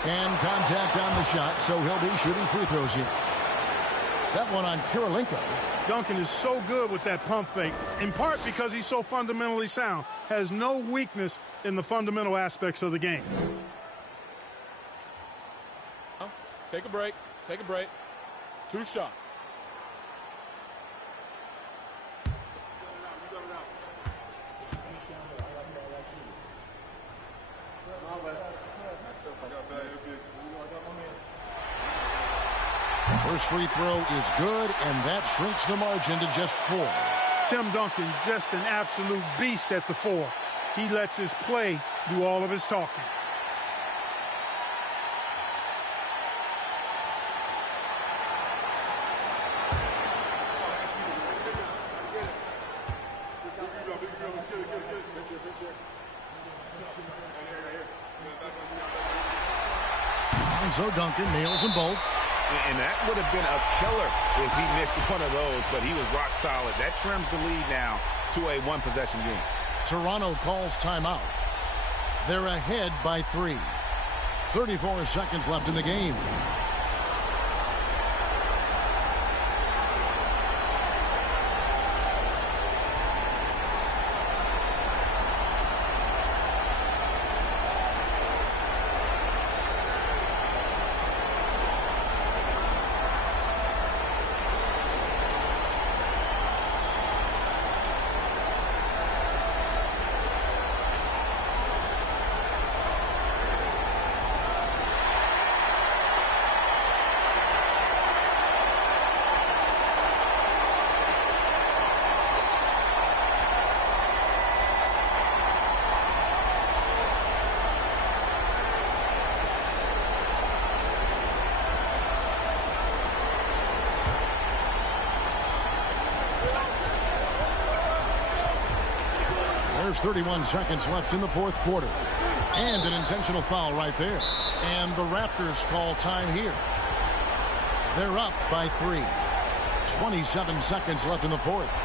And contact on the shot, so he'll be shooting free throws here. That one on Kirilenko. Duncan is so good with that pump fake, in part because he's so fundamentally sound. Has no weakness in the fundamental aspects of the game. Take a break. Take a break. 2 shots. First free throw is good, and that shrinks the margin to just 4. Tim Duncan, just an absolute beast at the 4. He lets his play do all of his talking. And so Duncan nails them both. And that would have been a killer if he missed one of those, but he was rock solid. That trims the lead now to a 1-possession game. Toronto calls timeout. They're ahead by 3. 34 seconds left in the game. There's 31 seconds left in the fourth quarter. And an intentional foul right there. And the Raptors call time here. They're up by 3. 27 seconds left in the fourth.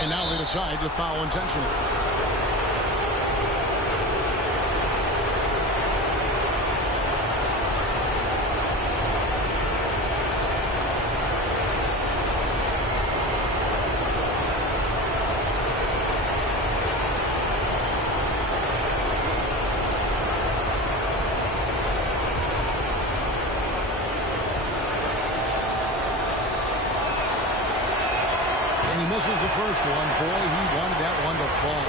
And now they decide to foul intentionally. He misses the first one. Boy, he wanted that one to fall.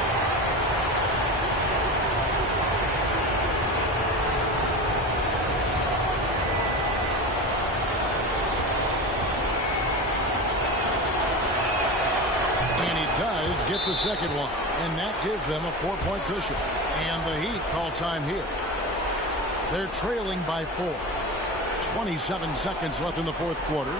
And he does get the second one. And that gives them a 4-point cushion. And the Heat call time here. They're trailing by 4. 27 seconds left in the fourth quarter.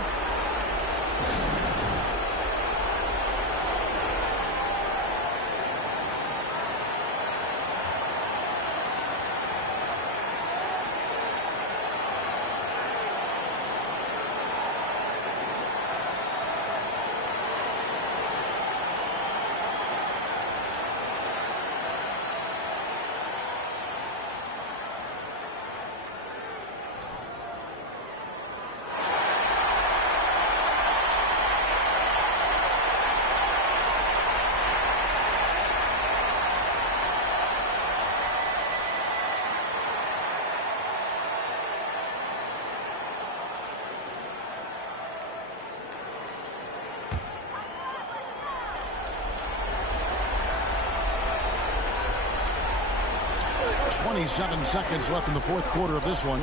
27 seconds left in the fourth quarter of this one.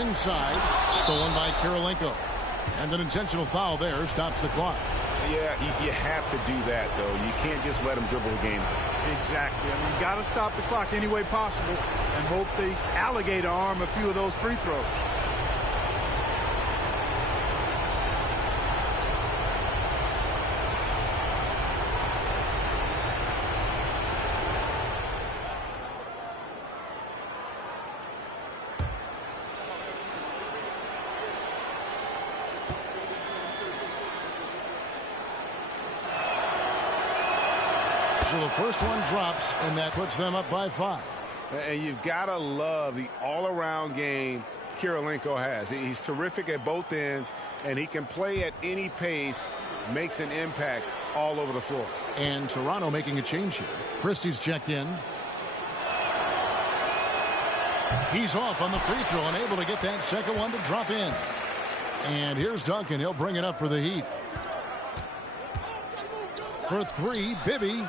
Inside, stolen by Kirilenko. And an intentional foul there stops the clock. Yeah, you have to do that, though. You can't just let him dribble the game. Exactly. I mean, you got to stop the clock any way possible and hope the alligator arm a few of those free throws. So the first one drops, and that puts them up by 5. And you've got to love the all-around game Kirilenko has. He's terrific at both ends, and he can play at any pace, makes an impact all over the floor. And Toronto making a change here. Christie's checked in. He's off on the free throw and able to get that second one to drop in. And here's Duncan. He'll bring it up for the Heat. For 3, Bibby.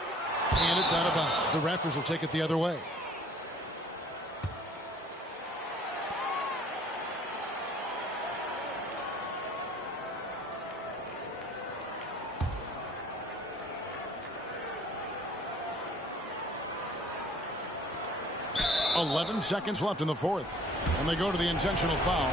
And it's out of bounds. The Raptors will take it the other way. .11 seconds left in the fourth. And they go to the intentional foul.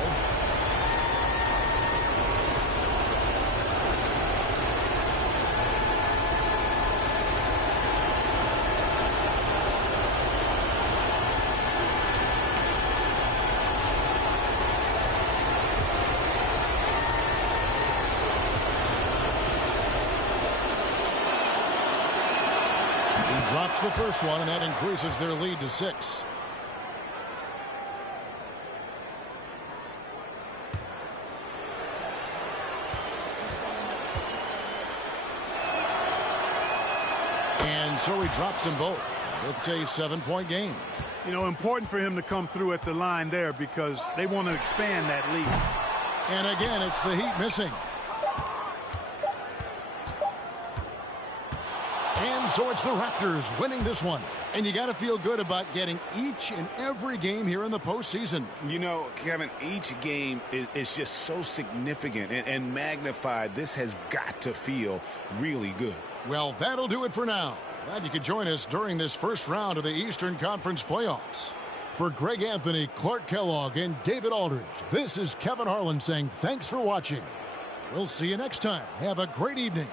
Drops the first one, and that increases their lead to 6. And so he drops them both. It's a 7-point game. You know, important for him to come through at the line there because they want to expand that lead. And again, it's the Heat missing. And so it's the Raptors winning this one. And you got to feel good about getting each and every game here in the postseason. You know, Kevin, each game is just so significant and magnified. This has got to feel really good. Well, that'll do it for now. Glad you could join us during this first round of the Eastern Conference playoffs. For Greg Anthony, Clark Kellogg, and David Aldridge, this is Kevin Harlan saying thanks for watching. We'll see you next time. Have a great evening.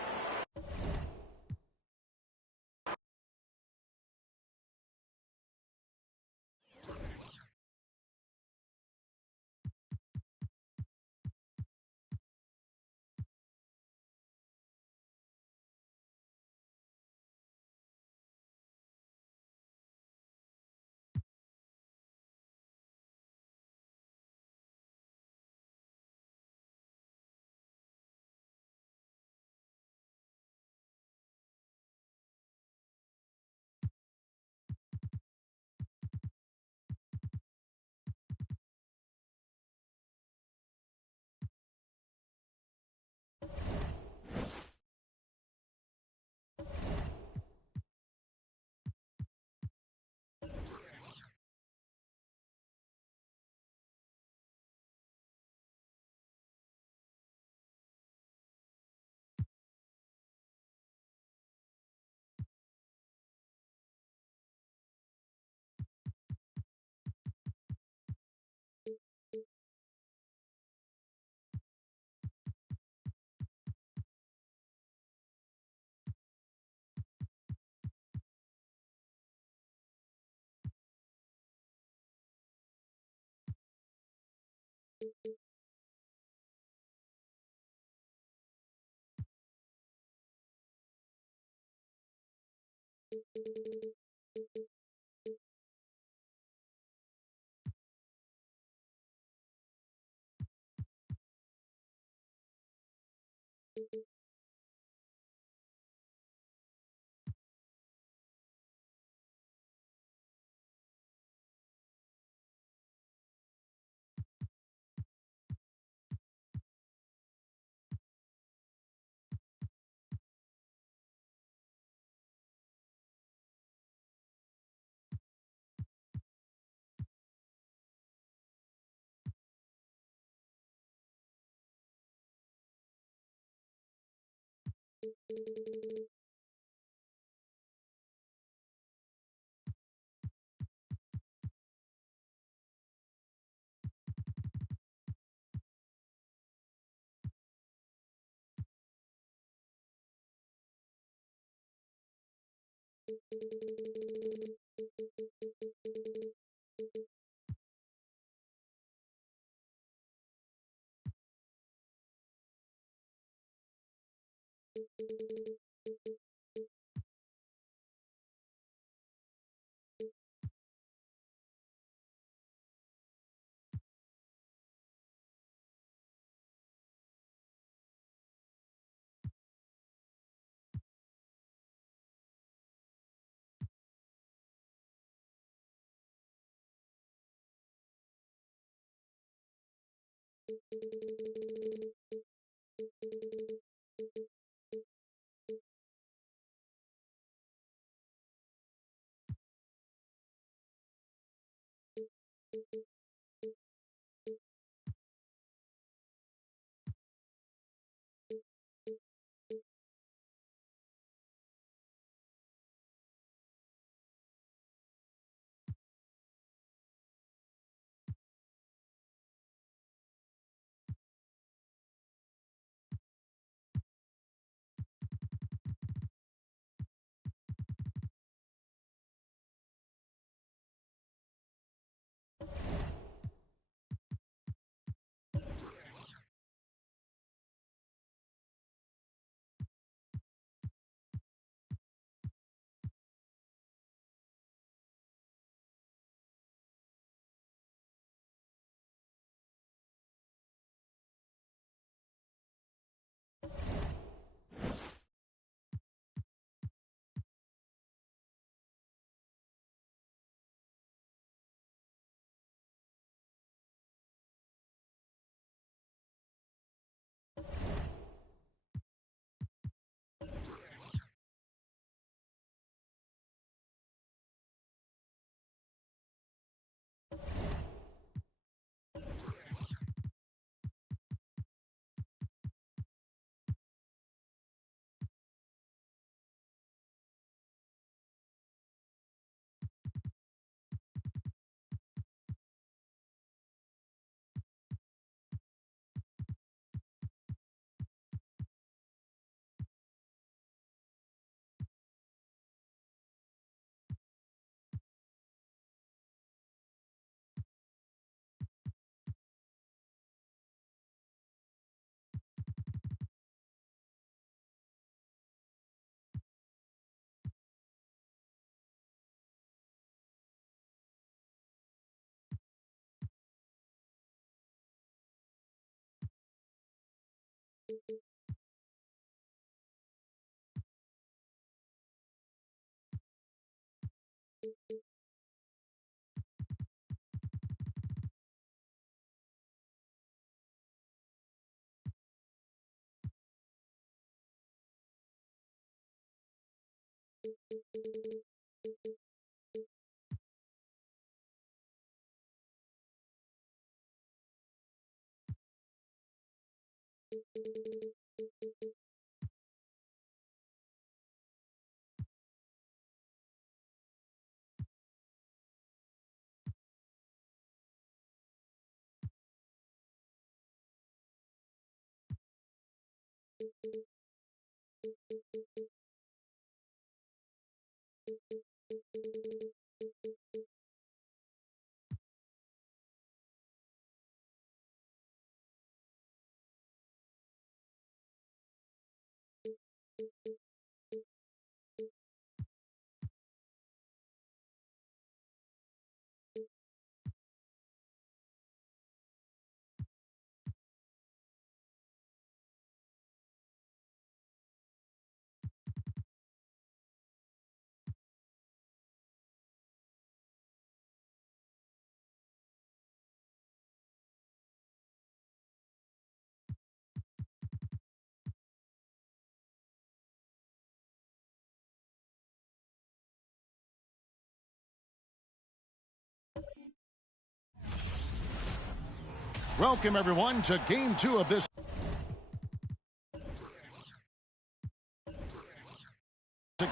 Welcome, everyone, to Game 2 of this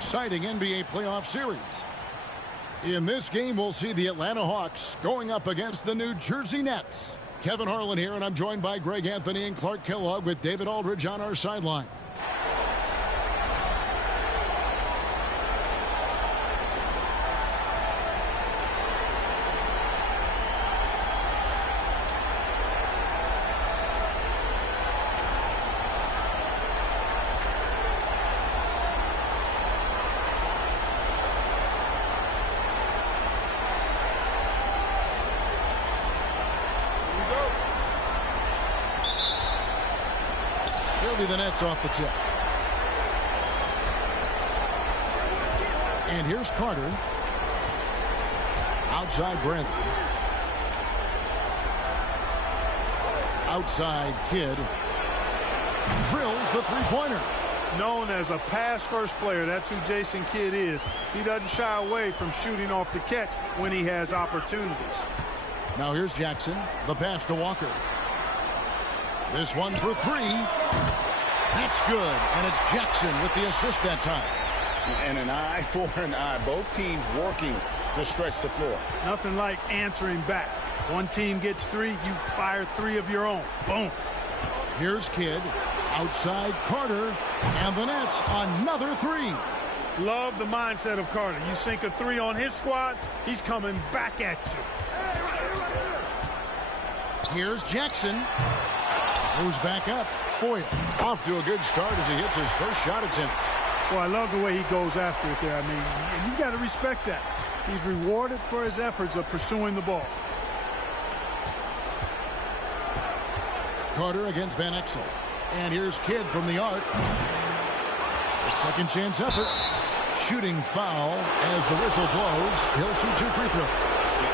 exciting NBA playoff series. In this game, we'll see the Atlanta Hawks going up against the New Jersey Nets. Kevin Harlan here, and I'm joined by Greg Anthony and Clark Kellogg with David Aldridge on our sideline. The Nets off the tip. And here's Carter. Outside Brent. Outside Kidd. Drills the three-pointer. Known as a pass-first player, that's who Jason Kidd is. He doesn't shy away from shooting off the catch when he has opportunities. Now here's Jackson. The pass to Walker. This one for three. That's good, and it's Jackson with the assist that time. And an eye for an eye. Both teams working to stretch the floor. Nothing like answering back. One team gets three, you fire three of your own. Boom. Here's Kidd. Outside Carter. And the Nets, another three. Love the mindset of Carter. You sink a three on his squad, he's coming back at you. Here's Jackson. Moves back up. Foyt off to a good start as he hits his first shot attempt. Well, I love the way he goes after it there. I mean, you've got to respect that. He's rewarded for his efforts of pursuing the ball. Carter against Van Exel. And here's Kidd from the arc. A second chance effort. Shooting foul as the whistle blows. He'll shoot two free throws.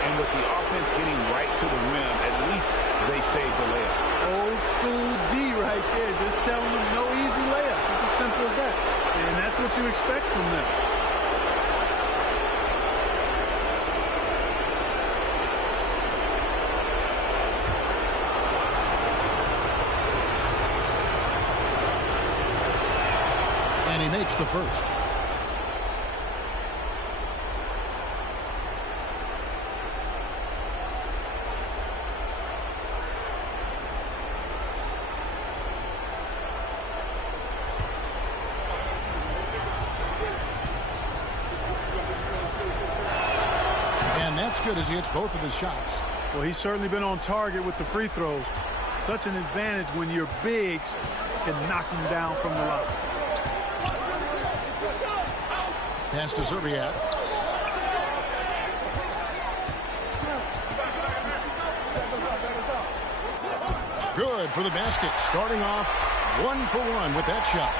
And with the offense getting right to the rim, at least they saved the layup. Old school D right there, just telling them no easy layups. It's as simple as that. And that's what you expect from them. And he makes the first. That's good as he hits both of his shots. Well, he's certainly been on target with the free throws. Such an advantage when your bigs can knock him down from the line. Pass to Zerbiak. Good for the basket. Starting off 1 for 1 with that shot.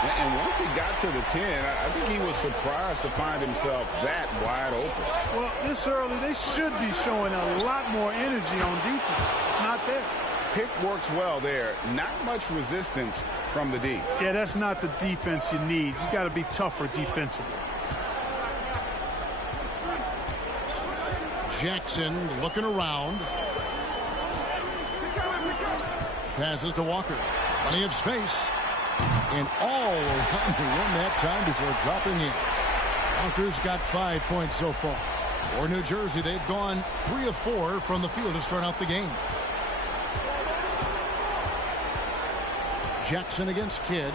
And once he got to the 10, I think he was surprised to find himself that wide open. Well, this early, they should be showing a lot more energy on defense. It's not there. Pick works well there. Not much resistance from the D. Yeah, that's not the defense you need. You got to be tougher defensively. Jackson looking around. Passes to Walker. Plenty of space. And all around the rim that time before dropping in. Walker's got 5 points so far. For New Jersey, they've gone 3 of 4 from the field to start out the game. Jackson against Kidd.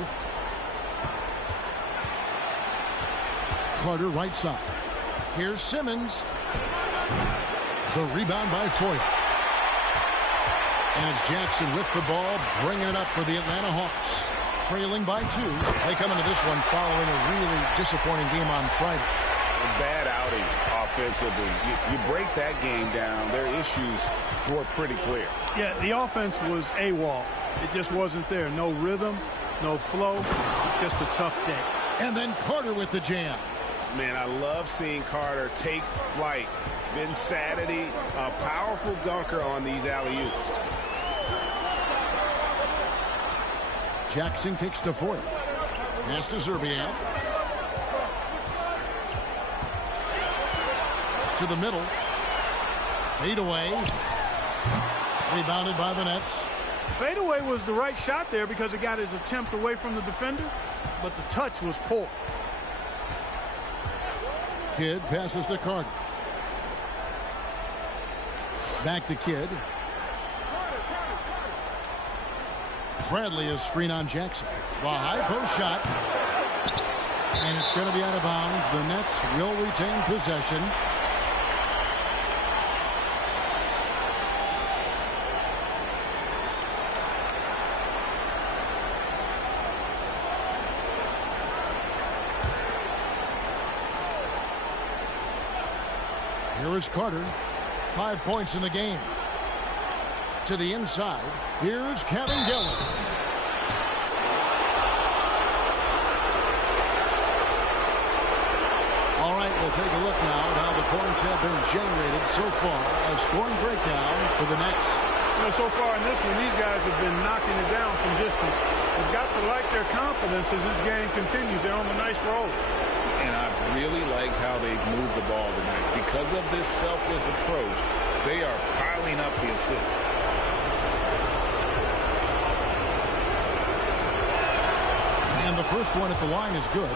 Carter right side. Here's Simmons. The rebound by Foyt. And it's Jackson with the ball, bringing it up for the Atlanta Hawks. Trailing by 2. They come into this one following a really disappointing game on Friday. A bad outing offensively. You break that game down, their issues were pretty clear. Yeah, the offense was AWOL. It just wasn't there. No rhythm, no flow, just a tough day. And then Carter with the jam. Man, I love seeing Carter take flight. Ben Saturday, a powerful dunker on these alley-oops. Jackson kicks to Foyt. Pass to Zerbiak. To the middle. Fade away. Rebounded by the Nets. Fadeaway was the right shot there because it got his attempt away from the defender, but the touch was poor. Kidd passes to Carter. Back to Kidd. Bradley is screen on Jackson. The high post shot. And it's going to be out of bounds. The Nets will retain possession. Here is Carter. 5 points in the game. To the inside. Here's Kevin Gillen. All right, we'll take a look now at how the points have been generated so far. A scoring breakdown for the Nets. You know, so far in this one, these guys have been knocking it down from distance. They've got to like their confidence as this game continues. They're on a nice roll. And I've really liked how they've moved the ball tonight. Because of this selfless approach, they are piling up the assists. And the first one at the line is good.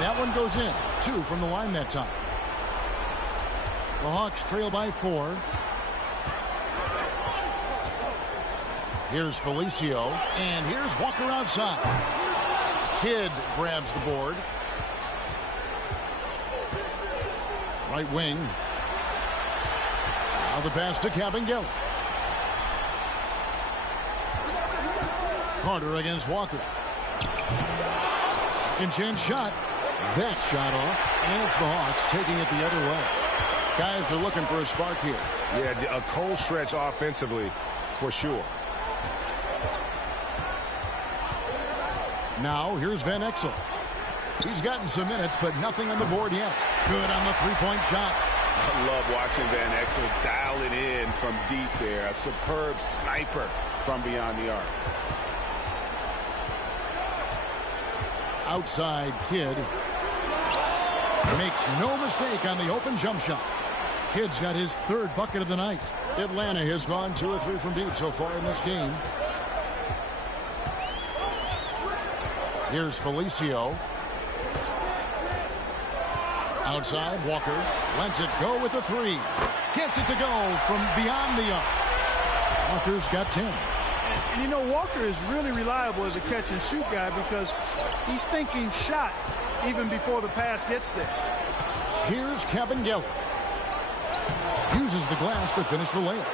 That one goes in. 2 from the line that time. The Hawks trail by 4. Here's Felicio. And here's Walker outside. Kidd grabs the board. Right wing. Now the pass to Kabengele. Carter against Walker. Second chance shot. That shot off, and it's the Hawks taking it the other way. Guys are looking for a spark here. Yeah, a cold stretch offensively, for sure. Now, here's Van Exel. He's gotten some minutes, but nothing on the board yet. Good on the three-point shot. I love watching Van Exel dial it in from deep there. A superb sniper from beyond the arc. Outside Kidd. Makes no mistake on the open jump shot. Kidd's got his 3rd bucket of the night. Atlanta has gone 2 or 3 from deep so far in this game. Here's Felicio. Outside, Walker lets it go with the 3. Gets it to go from beyond the arc. Walker's got 10. And you know, Walker is really reliable as a catch-and-shoot guy because he's thinking shot even before the pass gets there. Here's Kabengele. Uses the glass to finish the layup.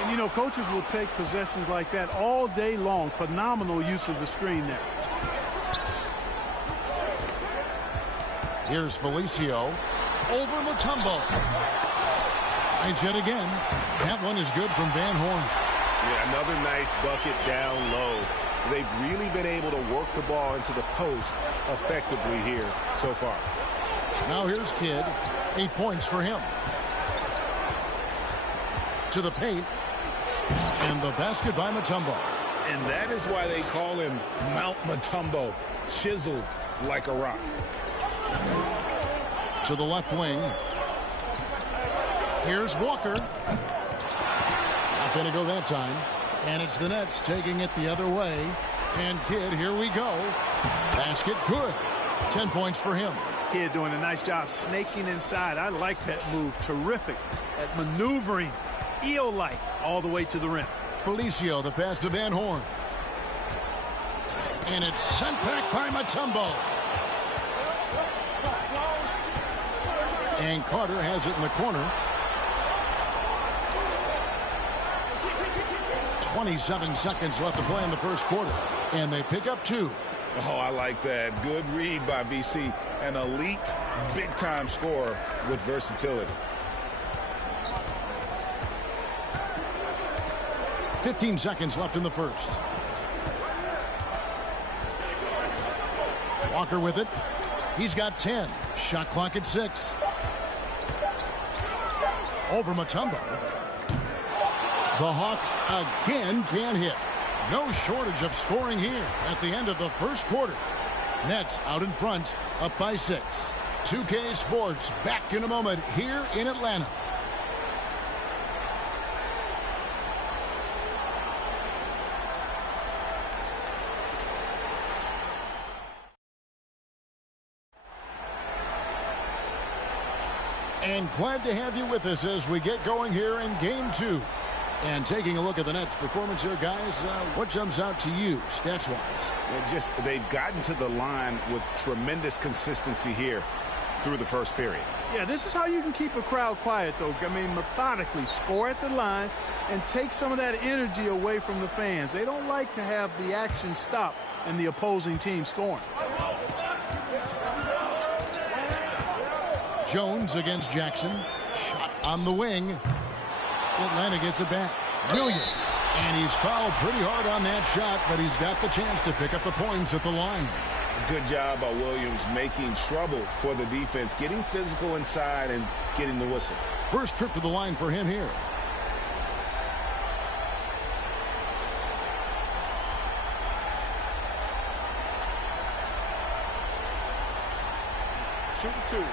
And, you know, coaches will take possessions like that all day long. Phenomenal use of the screen there. Here's Felicio. Over Mutombo. Tries yet again. That one is good from Van Horn. Yeah, another nice bucket down low. They've really been able to work the ball into the post effectively here so far. Now here's Kidd. 8 points for him. To the paint. And the basket by Mutombo. And that is why they call him Mount Mutombo. Chiseled like a rock. To the left wing. Here's Walker. Not going to go that time. And it's the Nets taking it the other way. And Kidd, here we go. Basket good. 10 points for him. Kidd doing a nice job snaking inside. I like that move. Terrific at maneuvering. Eel-like all the way to the rim. Felicio, the pass to Van Horn. And it's sent back by Mutombo. And Carter has it in the corner. 27 seconds left to play in the first quarter. And they pick up 2. Oh, I like that. Good read by VC. An elite, big-time scorer with versatility. 15 seconds left in the first. Walker with it. He's got 10. Shot clock at 6. Over Mutombo. The Hawks again can't hit. No shortage of scoring here at the end of the first quarter. Nets out in front, up by 6. 2K Sports back in a moment here in Atlanta. And glad to have you with us as we get going here in Game 2. And taking a look at the Nets' performance here, guys, what jumps out to you, stats-wise? They've gotten to the line with tremendous consistency here through the first period. Yeah, this is how you can keep a crowd quiet, though. I mean, methodically score at the line and take some of that energy away from the fans. They don't like to have the action stop and the opposing team scoring. Jones against Jackson. Shot on the wing. Atlanta gets it back. Williams. And he's fouled pretty hard on that shot, but he's got the chance to pick up the points at the line. Good job by Williams making trouble for the defense, getting physical inside and getting the whistle. First trip to the line for him here. Shoot the 2.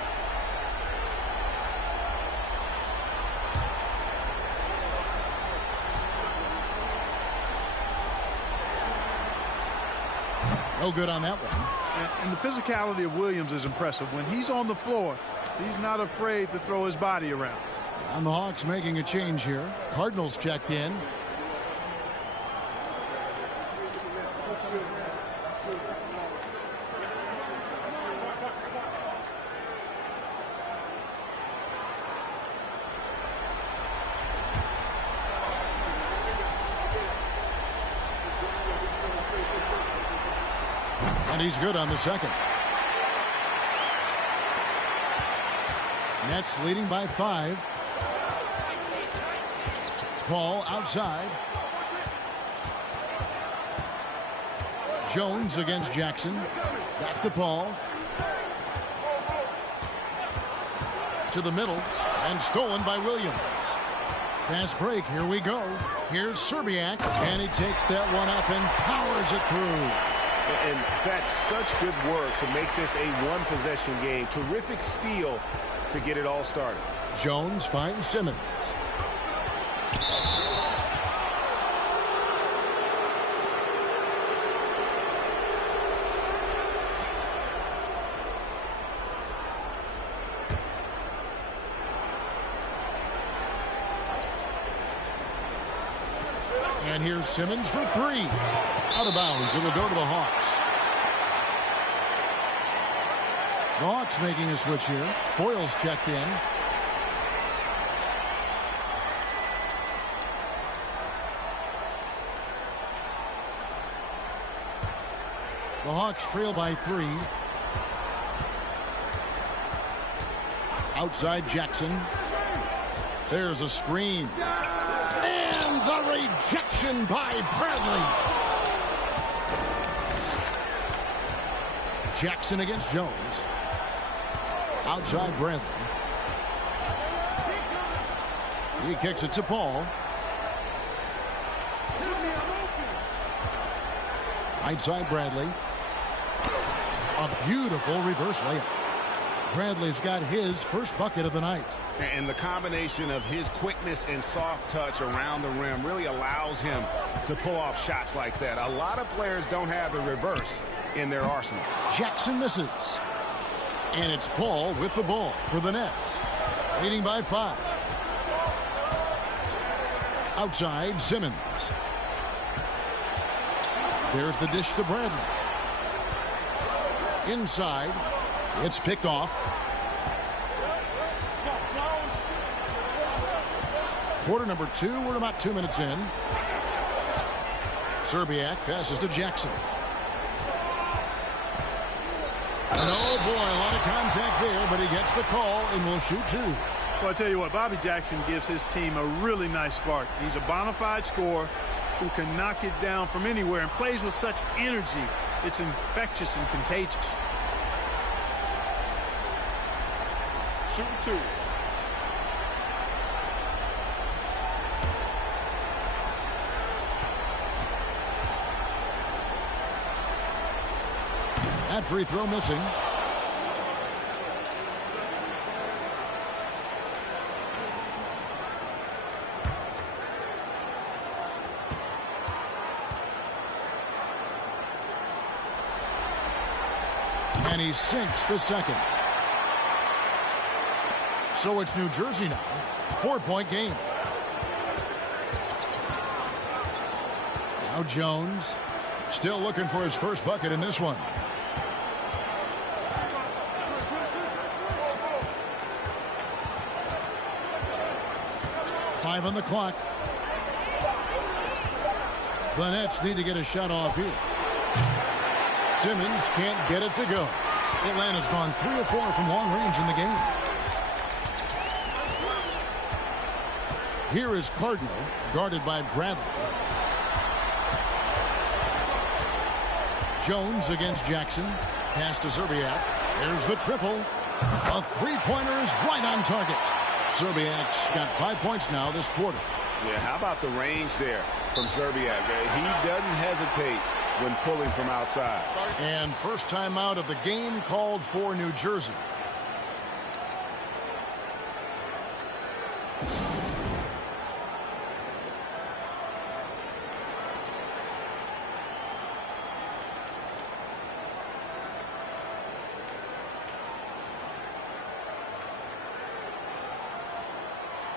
No good on that one. And the physicality of Williams is impressive. When he's on the floor, he's not afraid to throw his body around. And the Hawks making a change here. Cardinals checked in. And he's good on the second. Nets leading by 5. Paul outside. Jones against Jackson. Back to Paul. To the middle. And stolen by Williams. Fast break. Here we go. Here's Serbiak. And he takes that one up and powers it through. And that's such good work to make this a one-possession game. Terrific steal to get it all started. Jones finds Simmons. And here's Simmons for 3. Out of bounds. It will go to the Hawks. The Hawks making a switch here. Foyle's checked in. The Hawks trail by 3. Outside Jackson. There's a screen. And the rejection by Bradley. Jackson against Jones. Outside Bradley. He kicks it to Paul. Right side Bradley. A beautiful reverse layup. Bradley's got his first bucket of the night. And the combination of his quickness and soft touch around the rim really allows him to pull off shots like that. A lot of players don't have the reverse in their arsenal. Jackson misses. And it's Paul with the ball for the Nets. Leading by 5. Outside Simmons. There's the dish to Bradley. Inside. It's picked off. Quarter number 2. We're about 2 minutes in. Serbiak passes to Jackson. And oh boy, a lot of contact there, but he gets the call and will shoot 2. Well, I tell you what, Bobby Jackson gives his team a really nice spark. He's a bona fide scorer who can knock it down from anywhere and plays with such energy. It's infectious and contagious. Shooting 2. That free throw missing. And he sinks the second. So it's New Jersey now. 4-point game. Now Jones still looking for his first bucket in this one. Five on the clock. The Nets need to get a shot off here. Simmons can't get it to go. Atlanta's gone 3 of 4 from long range in the game. Here is Cardinal, guarded by Bradley. Jones against Jackson. Pass to Zerbiak. There's the triple. A three-pointer is right on target. Zerbiak's got 5 points now this quarter. Yeah, how about the range there from Zerbiak? He doesn't hesitate when pulling from outside. And first timeout of the game called for New Jersey.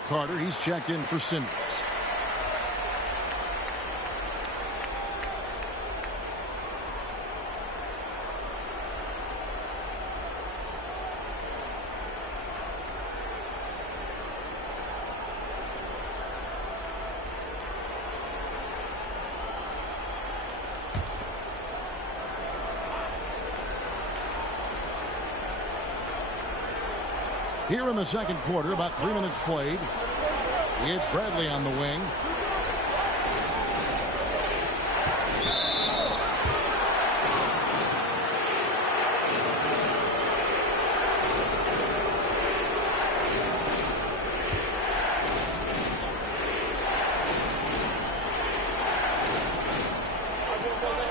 Carter, he's checked in for Simmons. Here in the second quarter, about 3 minutes played. It's Bradley on the wing.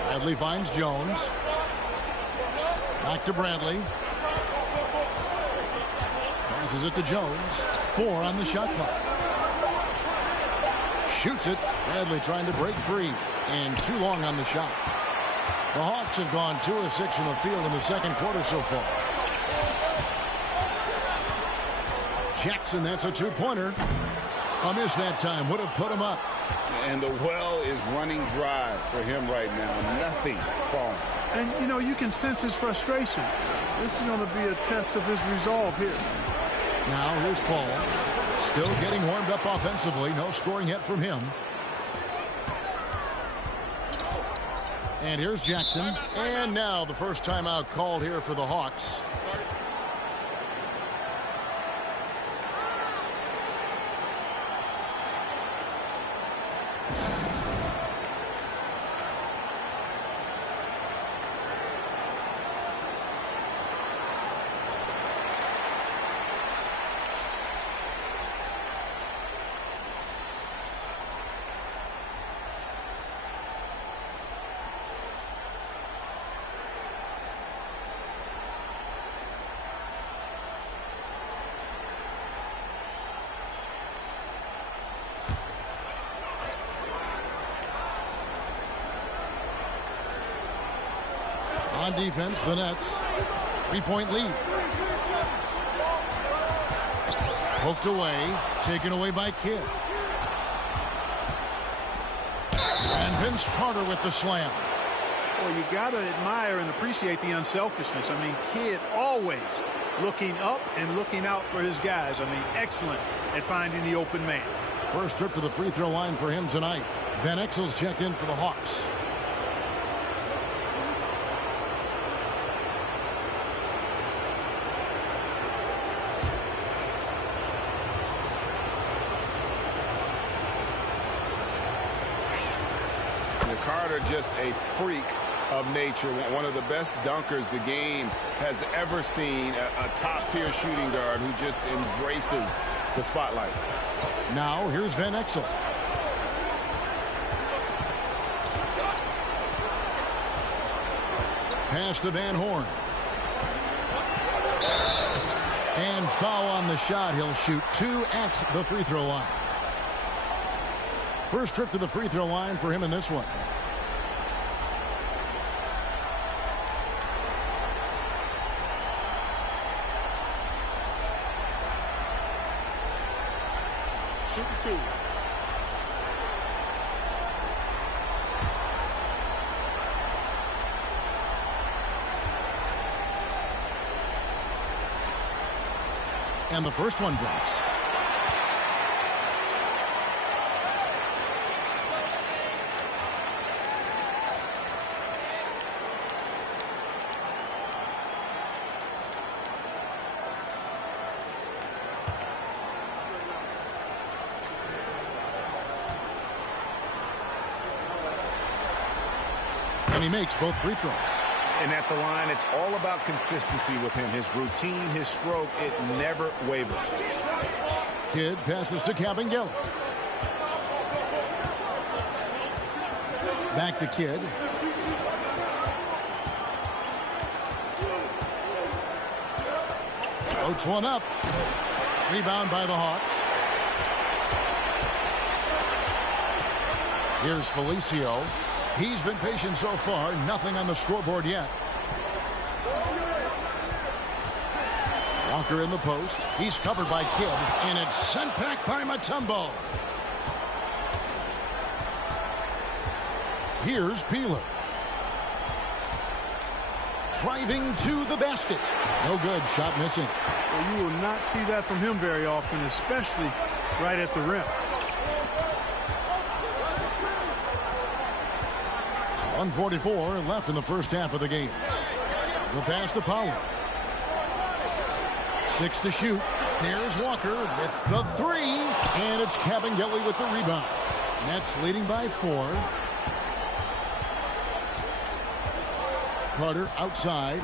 Bradley finds Jones. Back to Bradley. Passes it to Jones. 4 on the shot clock. Shoots it. Bradley trying to break free. And too long on the shot. The Hawks have gone 2 of 6 from the field in the second quarter so far. Jackson, that's a two-pointer. A miss that time. Would have put him up. And the well is running dry for him right now. Nothing falling. And, you know, you can sense his frustration. This is going to be a test of his resolve here. Now here's Paul. Still getting warmed up offensively. No scoring yet from him. And here's Jackson. And now the first timeout called here for the Hawks. On defense, the Nets. 3-point lead. Poked away. Taken away by Kidd. And Vince Carter with the slam. Well, you got to admire and appreciate the unselfishness. I mean, Kidd always looking up and looking out for his guys. I mean, excellent at finding the open man. First trip to the free throw line for him tonight. Van Exel's checked in for the Hawks. Carter just a freak of nature, one of the best dunkers the game has ever seen, a top-tier shooting guard who just embraces the spotlight. Now here's Van Exel. Pass to Van Horn. And foul on the shot. He'll shoot 2 at the free throw line. First trip to the free throw line for him in this one. Shoot 2. And the first one drops. And he makes both free throws. And at the line, it's all about consistency with him. His routine, his stroke, it never wavers. Kidd passes to Cabangel. Back to Kidd. Floats one up. Rebound by the Hawks. Here's Felicio. He's been patient so far. Nothing on the scoreboard yet. Walker in the post. He's covered by Kidd. And it's sent back by Mutombo. Here's Peeler. Driving to the basket. No good. Shot missing. Well, you will not see that from him very often, especially right at the rim. 1:44 left in the first half of the game. The pass to Power. 6 to shoot. There's Walker with the 3. And it's Cabangel with the rebound. Nets leading by 4. Carter outside.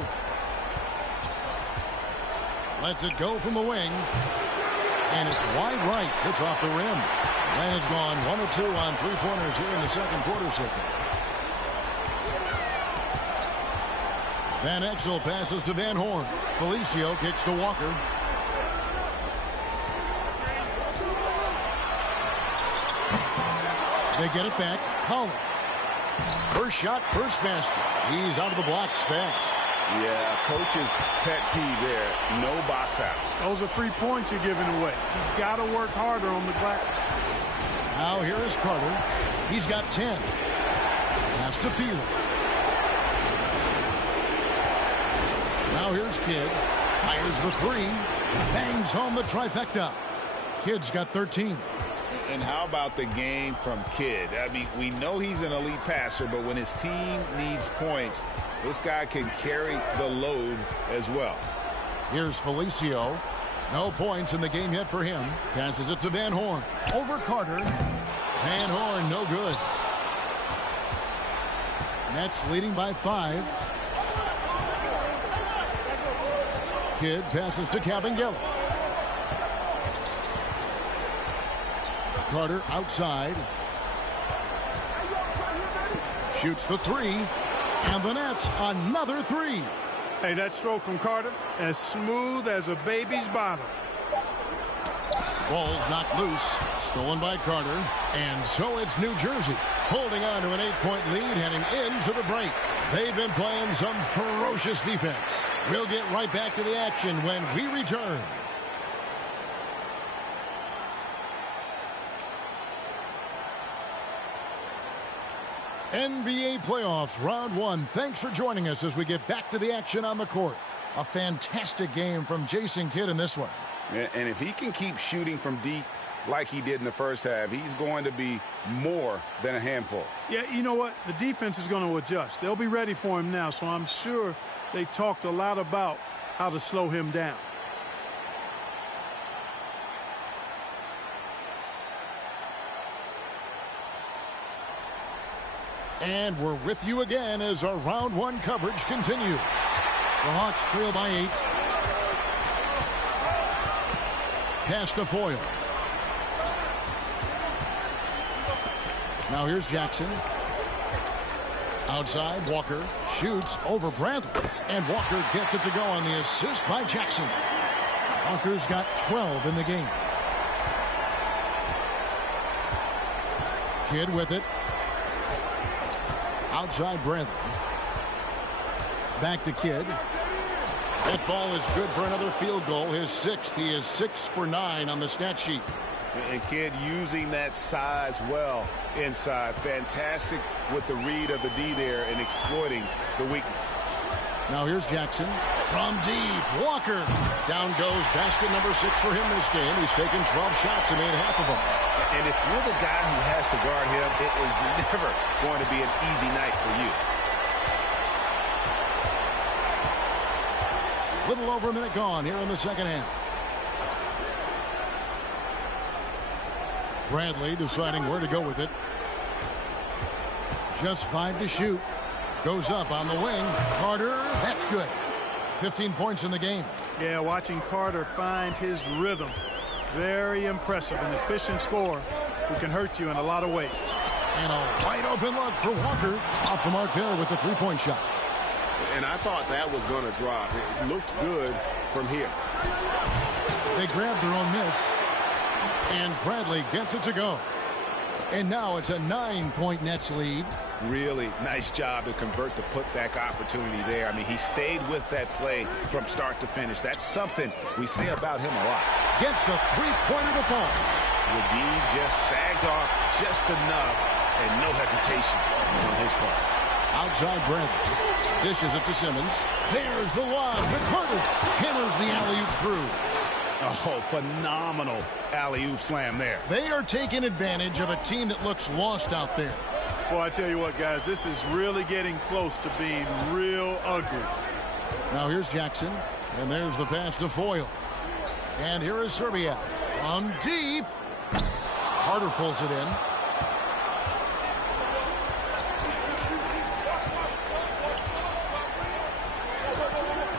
Lets it go from the wing. And it's wide right. It's off the rim. That has gone 1 or 2 on three-pointers here in the second quarter so far. Van Exel passes to Van Horn. Felicio kicks to Walker. They get it back. Pollard. First shot, first basket. He's out of the blocks fast. Yeah, coach's pet peeve there. No box out. Those are free points you're giving away. You've got to work harder on the glass. Now here is Carter. He's got 10. Pass to Peeler. Now here's Kidd. Fires the 3. Bangs home the trifecta. Kidd's got 13. And how about the game from Kidd? I mean, we know he's an elite passer, but when his team needs points, this guy can carry the load as well. Here's Felicio. No points in the game yet for him. Passes it to Van Horn. Over Carter. Van Horn, no good. Nets leading by 5. Kidd passes to Cabangel. Carter outside. Shoots the 3. And the Nets another 3. Hey, that stroke from Carter, as smooth as a baby's bottom. Ball's knocked loose. Stolen by Carter. And so it's New Jersey holding on to an 8-point lead heading into the break. They've been playing some ferocious defense. We'll get right back to the action when we return. NBA playoffs, round 1. Thanks for joining us as we get back to the action on the court. A fantastic game from Jason Kidd in this one. And if he can keep shooting from deep like he did in the first half, he's going to be more than a handful. Yeah, you know what? The defense is going to adjust. They'll be ready for him now, so I'm sure they talked a lot about how to slow him down. And we're with you again as our round 1 coverage continues. The Hawks trail by 8. Pass to Foyle. Now here's Jackson. Outside, Walker shoots over Bradley. And Walker gets it to go on the assist by Jackson. Walker's got 12 in the game. Kidd with it. Outside Bradley. Back to Kidd. That ball is good for another field goal. His 6th. He is 6 for 9 on the stat sheet. And Kidd using that size well inside. Fantastic with the read of the D there and exploiting the weakness. Now here's Jackson from deep. Walker. Down goes basket number 6 for him this game. He's taken 12 shots and made half of them. And if you're the guy who has to guard him, it is never going to be an easy night for you. Little over a minute gone here in the second half. Bradley deciding where to go with it. Just 5 to shoot. Goes up on the wing. Carter, that's good. 15 points in the game. Yeah, watching Carter find his rhythm. Very impressive. An efficient scorer who can hurt you in a lot of ways. And a wide open look for Walker. Off the mark there with the three-point shot. And I thought that was going to drop. It looked good from here. They grabbed their own miss. And Bradley gets it to go. And now it's a 9-point Nets lead. Really nice job to convert the putback opportunity there. I mean, he stayed with that play from start to finish. That's something we say about him a lot. Gets the three-pointer to fall. The D just sagged off just enough and no hesitation on his part. Outside Bradley. Dishes it to Simmons. There's the lob. Carter hammers the alley-oop through. Oh, phenomenal alley-oop slam there. They are taking advantage of a team that looks lost out there. Boy, I tell you what, guys, this is really getting close to being real ugly. Now here's Jackson, and there's the pass to Foyle. And here is Serbia on deep. Carter pulls it in.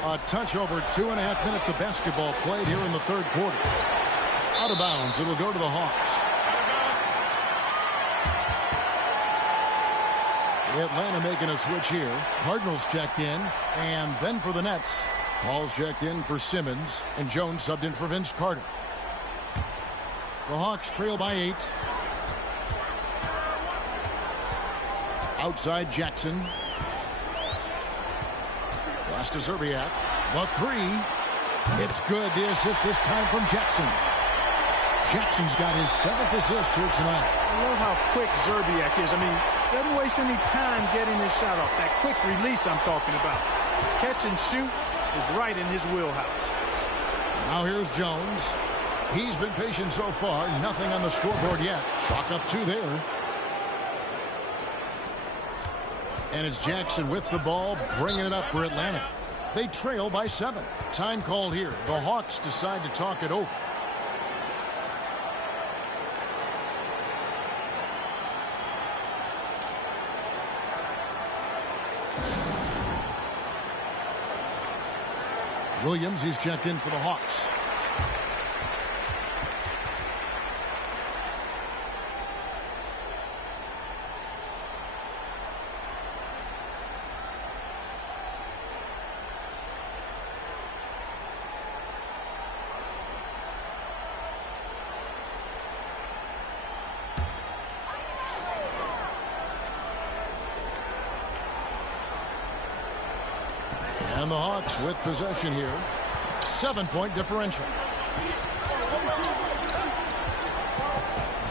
A touch over 2.5 minutes of basketball played here in the third quarter. Out of bounds. It'll go to the Hawks. Atlanta making a switch here. Cardinals checked in. And then for the Nets, Paul's checked in for Simmons. And Jones subbed in for Vince Carter. The Hawks trail by 8. Outside Jackson. Pass to Zerbiak. The 3. It's good. The assist this time from Jackson. Jackson's got his 7th assist here tonight. I love how quick Zerbiak is. I mean, doesn't waste any time getting his shot off. That quick release I'm talking about. Catch and shoot is right in his wheelhouse. Now here's Jones. He's been patient so far. Nothing on the scoreboard yet. Chalk up 2 there. And it's Jackson with the ball, bringing it up for Atlanta. They trail by 7. Time called here. The Hawks decide to talk it over. Williams, he's checked in for the Hawks. And the Hawks with possession here. 7-point differential.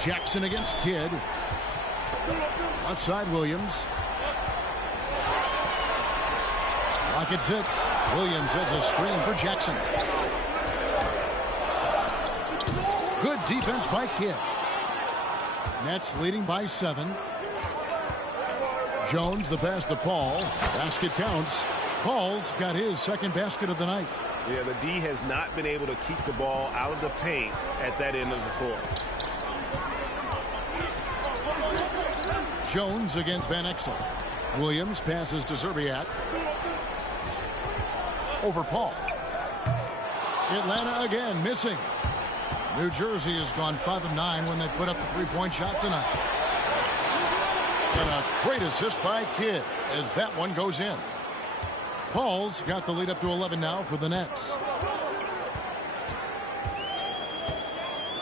Jackson against Kidd. Outside Williams. Clock at 6. Williams has a screen for Jackson. Good defense by Kidd. Nets leading by 7. Jones, the pass to Paul. Basket counts. Paul's got his 2nd basket of the night. Yeah, the D has not been able to keep the ball out of the paint at that end of the floor. Jones against Van Exel. Williams passes to Zerbiak. Over Paul. Atlanta again missing. New Jersey has gone 5 of 9 when they put up the 3-point shot tonight. And a great assist by Kidd as that one goes in. Paul's got the lead up to 11 now for the Nets.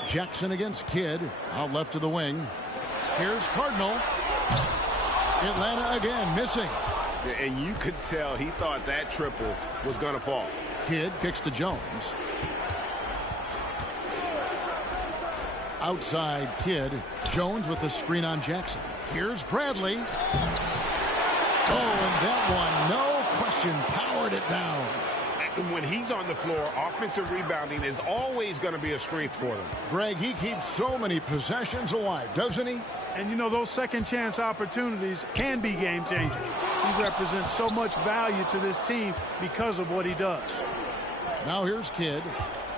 Jackson against Kidd. Out left to the wing. Here's Cardinal. Atlanta again missing. And you could tell he thought that triple was going to fall. Kidd kicks to Jones. Outside Kidd. Jones with the screen on Jackson. Here's Bradley. Oh, and that one, no question, powered it down. And when he's on the floor, offensive rebounding is always going to be a strength for them. Greg, he keeps so many possessions alive, doesn't he? And, you know, those second-chance opportunities can be game-changers. He represents so much value to this team because of what he does. Now here's Kidd.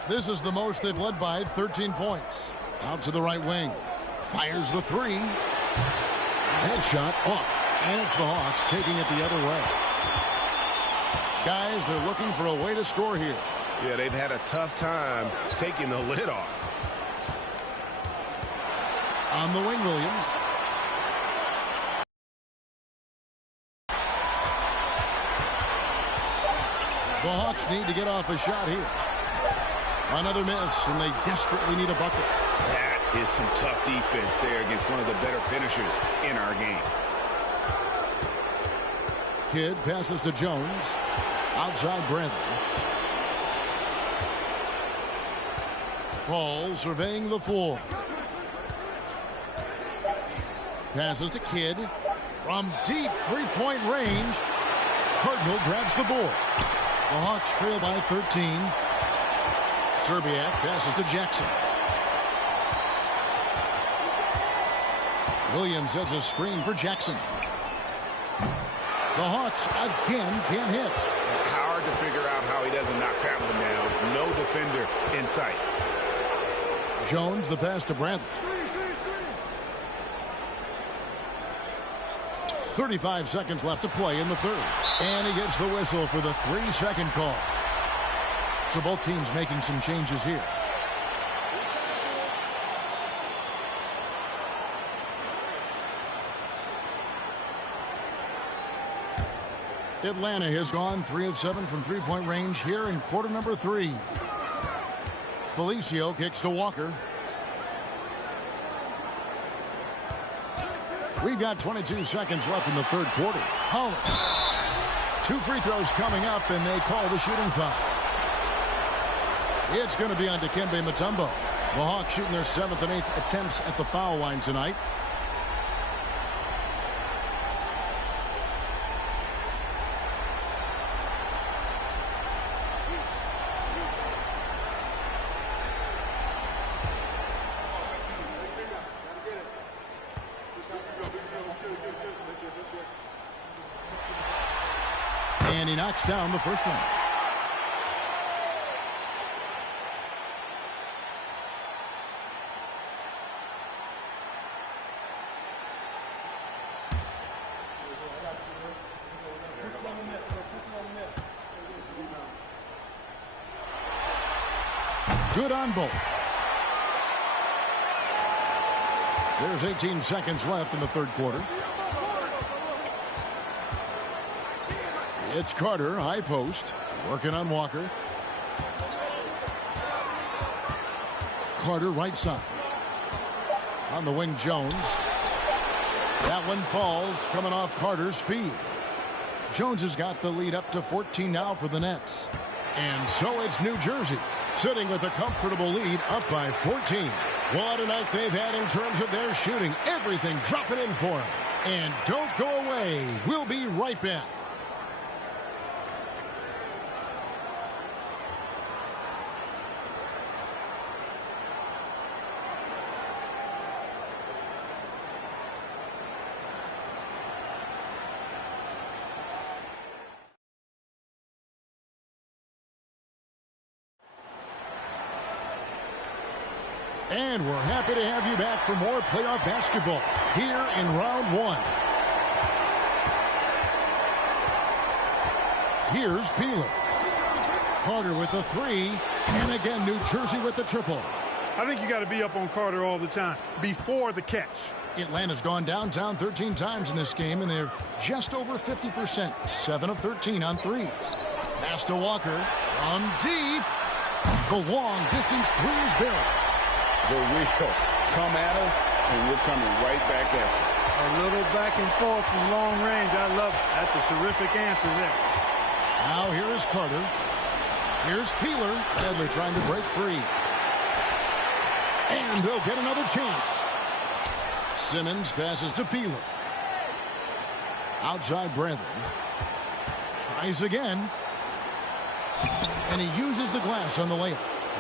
This is the most they've led by, 13 points. Out to the right wing. Fires the three. Headshot off. And it's the Hawks taking it the other way. Guys, they're looking for a way to score here. Yeah, they've had a tough time taking the lid off. On the wing, Williams. The Hawks need to get off a shot here. Another miss, and they desperately need a bucket. That is some tough defense there against one of the better finishers in our game. Kidd passes to Jones. Outside Bradley. Paul surveying the floor. Passes to Kidd. From deep three-point range. Cardinal grabs the board. The Hawks trail by 13. Serbiak passes to Jackson. Williams sets a screen for Jackson. The Hawks again can't hit. Hard to figure out how he doesn't knock that one down. No defender in sight. Jones, the pass to Bradley. 35 seconds left to play in the third. And he gets the whistle for the 3-second call. So both teams making some changes here. Atlanta has gone 3 of 7 from three-point range here in quarter number 3. Felicio kicks to Walker. We've got 22 seconds left in the third quarter. Holland. 2 free throws coming up, and they call the shooting foul. It's going to be on Dikembe Mutombo. The Hawks shooting their 7th and 8th attempts at the foul line tonight. And he knocks down the first one. Good on both. There's 18 seconds left in the third quarter. It's Carter, high post, working on Walker. Carter, right side. On the wing, Jones. That one falls, coming off Carter's feet. Jones has got the lead up to 14 now for the Nets. And so it's New Jersey, sitting with a comfortable lead, up by 14. What a night they've had in terms of their shooting. Everything dropping in for them. And don't go away. We'll be right back. And we're happy to have you back for more playoff basketball here in round 1. Here's Peeler. Carter with the 3. And again, New Jersey with the triple. I think you got to be up on Carter all the time before the catch. Atlanta's gone downtown 13 times in this game, and they're just over 50%. 7 of 13 on threes. Pass to Walker from deep. The long distance three is buried. The wheel come at us, and we're coming right back at you. A little back and forth from long range. I love it. That's a terrific answer there. Now here is Carter. Here's Peeler. Bradley trying to break free. And they'll get another chance. Simmons passes to Peeler. Outside Bradley. Tries again. And he uses the glass on the layup.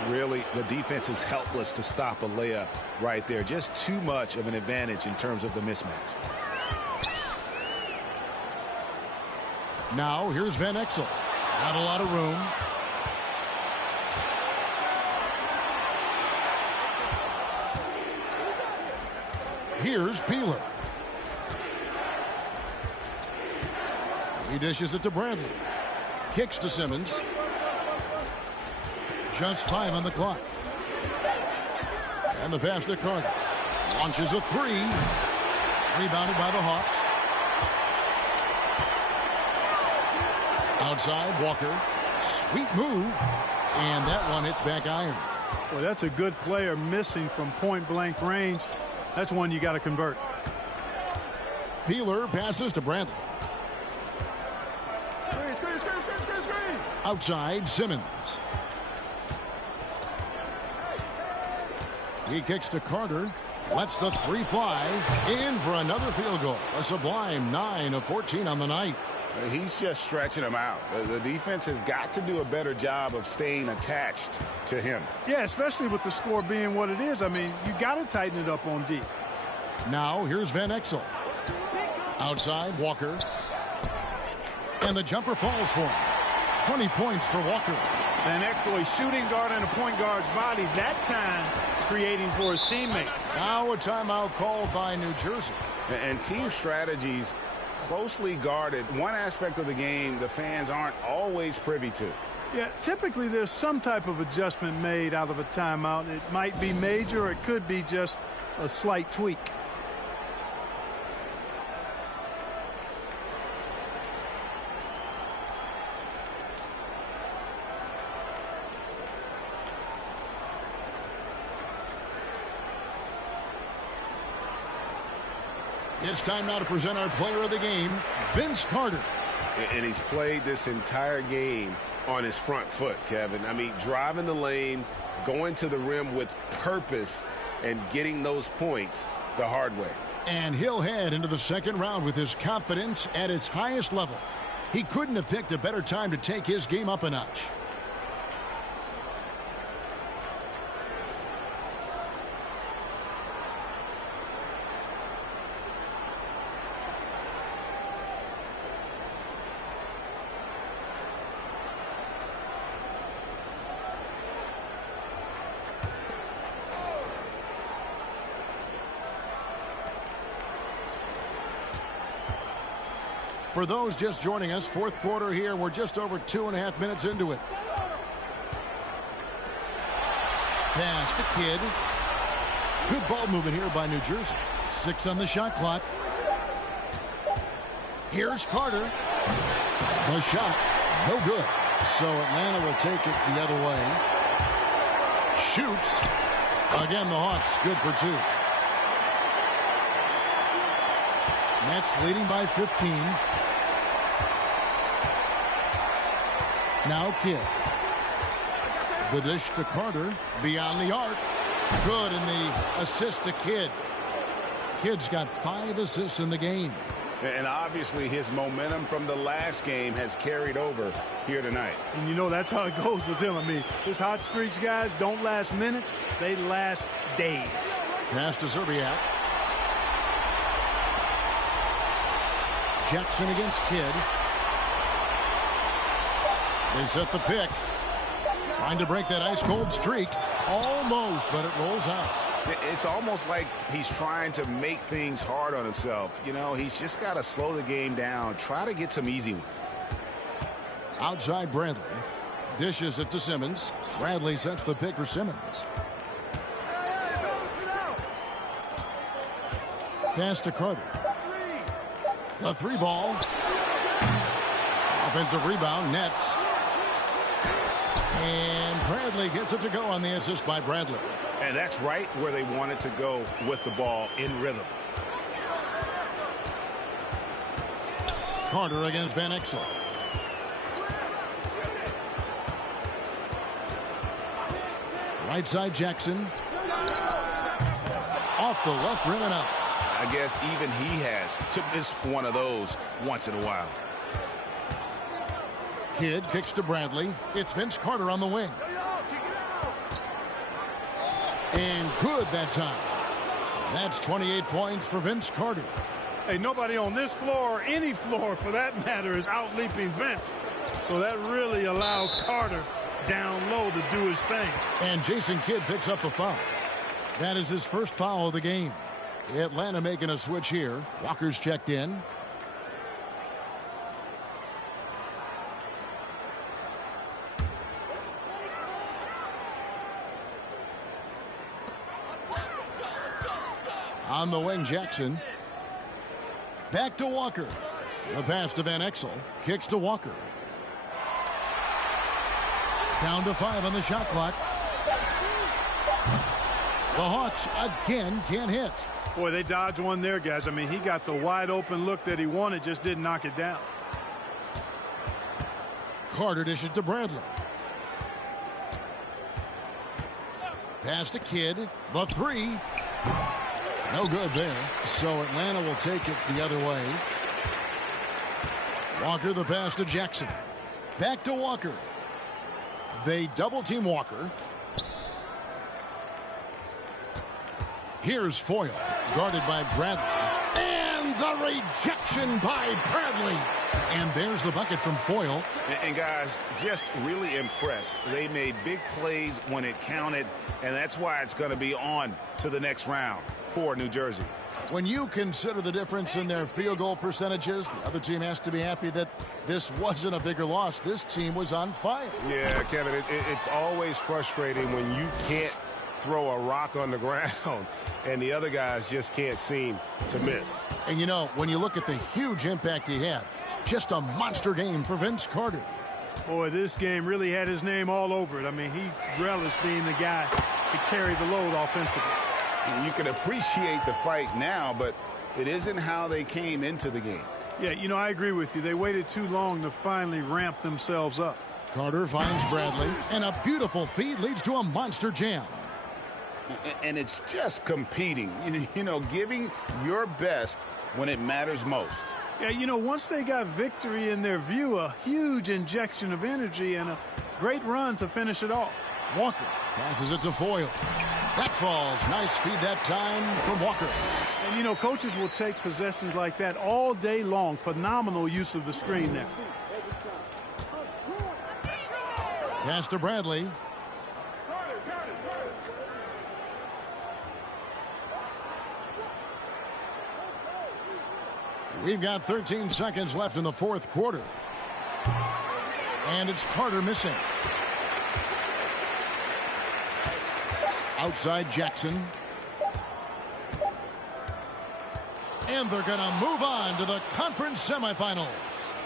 Really, the defense is helpless to stop a layup right there. Just too much of an advantage in terms of the mismatch. Now here's Van Exel. Not a lot of room. Here's Peeler. He dishes it to Bradley. Kicks to Simmons. Just 5 on the clock. And the pass to Carter. Launches a three. Rebounded by the Hawks. Outside, Walker. Sweet move. And that one hits back iron. Well, that's a good player missing from point-blank range. That's one you got to convert. Peeler passes to Bradley. Screen. Outside, Simmons. He kicks to Carter. Lets the three fly. In for another field goal. A sublime 9 of 14 on the night. He's just stretching him out. The defense has got to do a better job of staying attached to him. Yeah, especially with the score being what it is. I mean, you got to tighten it up on D. Now here's Van Exel. Outside, Walker. And the jumper falls for him. 20 points for Walker. Van Exel, a shooting guard and a point guard's body, that time creating for his teammate. Now a timeout called by New Jersey. And team strategies closely guarded. One aspect of the game the fans aren't always privy to. Yeah, typically there's some type of adjustment made out of a timeout. It might be major or it could be just a slight tweak. It's time now to present our player of the game, Vince Carter. And he's played this entire game on his front foot, Kevin. I mean, driving the lane, going to the rim with purpose, and getting those points the hard way. And he'll head into the second round with his confidence at its highest level. He couldn't have picked a better time to take his game up a notch. For those just joining us, fourth quarter here. We're just over 2.5 minutes into it. Pass to Kidd. Good ball movement here by New Jersey. 6 on the shot clock. Here's Carter. The shot, no good. So Atlanta will take it the other way. Shoots. Again, the Hawks good for 2. Nets leading by 15. Now Kidd. The dish to Carter. Beyond the arc. Good, and the assist to Kidd. Kidd's got 5 assists in the game. And obviously his momentum from the last game has carried over here tonight. And you know that's how it goes with him. I mean, his hot streaks, guys, don't last minutes. They last days. Pass to Zerbiak. Jackson against Kidd. They set the pick. Trying to break that ice-cold streak. Almost, but it rolls out. It's almost like he's trying to make things hard on himself. You know, he's just got to slow the game down. Try to get some easy ones. Outside Bradley. Dishes it to Simmons. Bradley sets the pick for Simmons. Pass to Carter. The 3 ball. Offensive rebound, nets. And Bradley gets it to go on the assist by Bradley. And that's right where they wanted to go with the ball, in rhythm. Carter against Van Exel. Right side Jackson. Off the left rim and out. I guess even he has to miss one of those once in a while. Kidd kicks to Bradley. It's Vince Carter on the wing. And good that time. That's 28 points for Vince Carter. Hey, nobody on this floor, or any floor for that matter, is out-leaping Vince. So that really allows Carter down low to do his thing. And Jason Kidd picks up a foul. That is his first foul of the game. Atlanta making a switch here. Walker's checked in. On the wing, Jackson. Back to Walker. The pass to Van Exel. Kicks to Walker. Down to 5 on the shot clock. The Hawks again can't hit. Boy, they dodged one there, guys. I mean, he got the wide open look that he wanted, just didn't knock it down. Carter dishes to Bradley. Pass to Kidd. The 3. No good there. So Atlanta will take it the other way. Walker the pass to Jackson. Back to Walker. They double team Walker. Here's Foyle, guarded by Bradley. And the rejection by Bradley. And there's the bucket from Foyle. And guys, just really impressed. They made big plays when it counted, and that's why it's going to be on to the next round for New Jersey. When you consider the difference in their field goal percentages, the other team has to be happy that this wasn't a bigger loss. This team was on fire. Yeah, Kevin, it's always frustrating when you can't throw a rock on the ground and the other guys just can't seem to miss. And, you know, when you look at the huge impact he had, just a monster game for Vince Carter. Boy, this game really had his name all over it. I mean, he relished being the guy to carry the load offensively. You can appreciate the fight now, but it isn't how they came into the game. Yeah, you know, I agree with you. They waited too long to finally ramp themselves up. Carter finds Bradley, and a beautiful feed leads to a monster jam. And it's just competing, you know, giving your best when it matters most. Yeah, you know, once they got victory in their view, a huge injection of energy and a great run to finish it off. Walker passes it to Foyle. That falls. Nice feed that time from Walker. And, you know, coaches will take possessions like that all day long. Phenomenal use of the screen there. Pass to Bradley. We've got 13 seconds left in the fourth quarter. And it's Carter missing. Outside Jackson. And they're going to move on to the conference semifinals.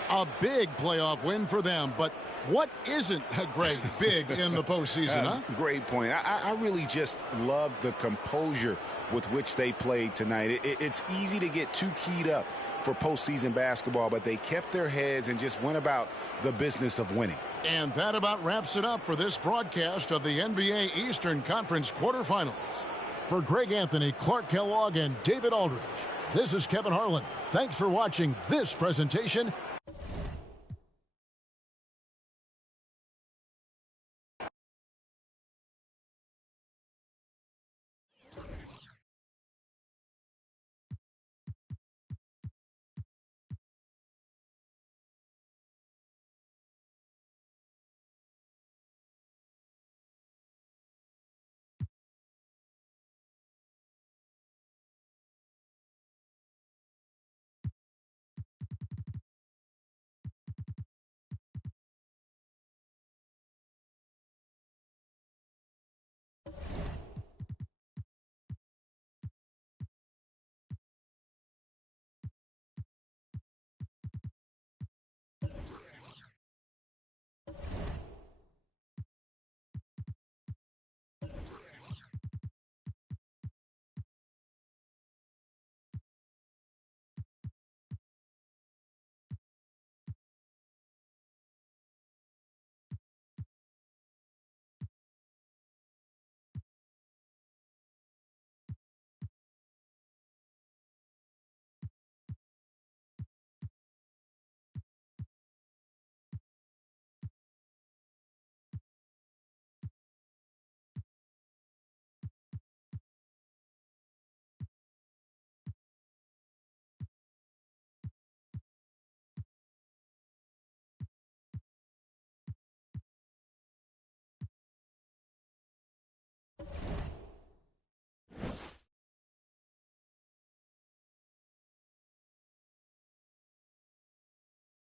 A big playoff win for them, but what isn't a great big in the postseason, huh? Great point. I really just love the composure with which they played tonight. It's easy to get too keyed up for postseason basketball, but they kept their heads and just went about the business of winning. And that about wraps it up for this broadcast of the NBA Eastern Conference quarterfinals. For Greg Anthony, Clark Kellogg, and David Aldridge, this is Kevin Harlan. Thanks for watching this presentation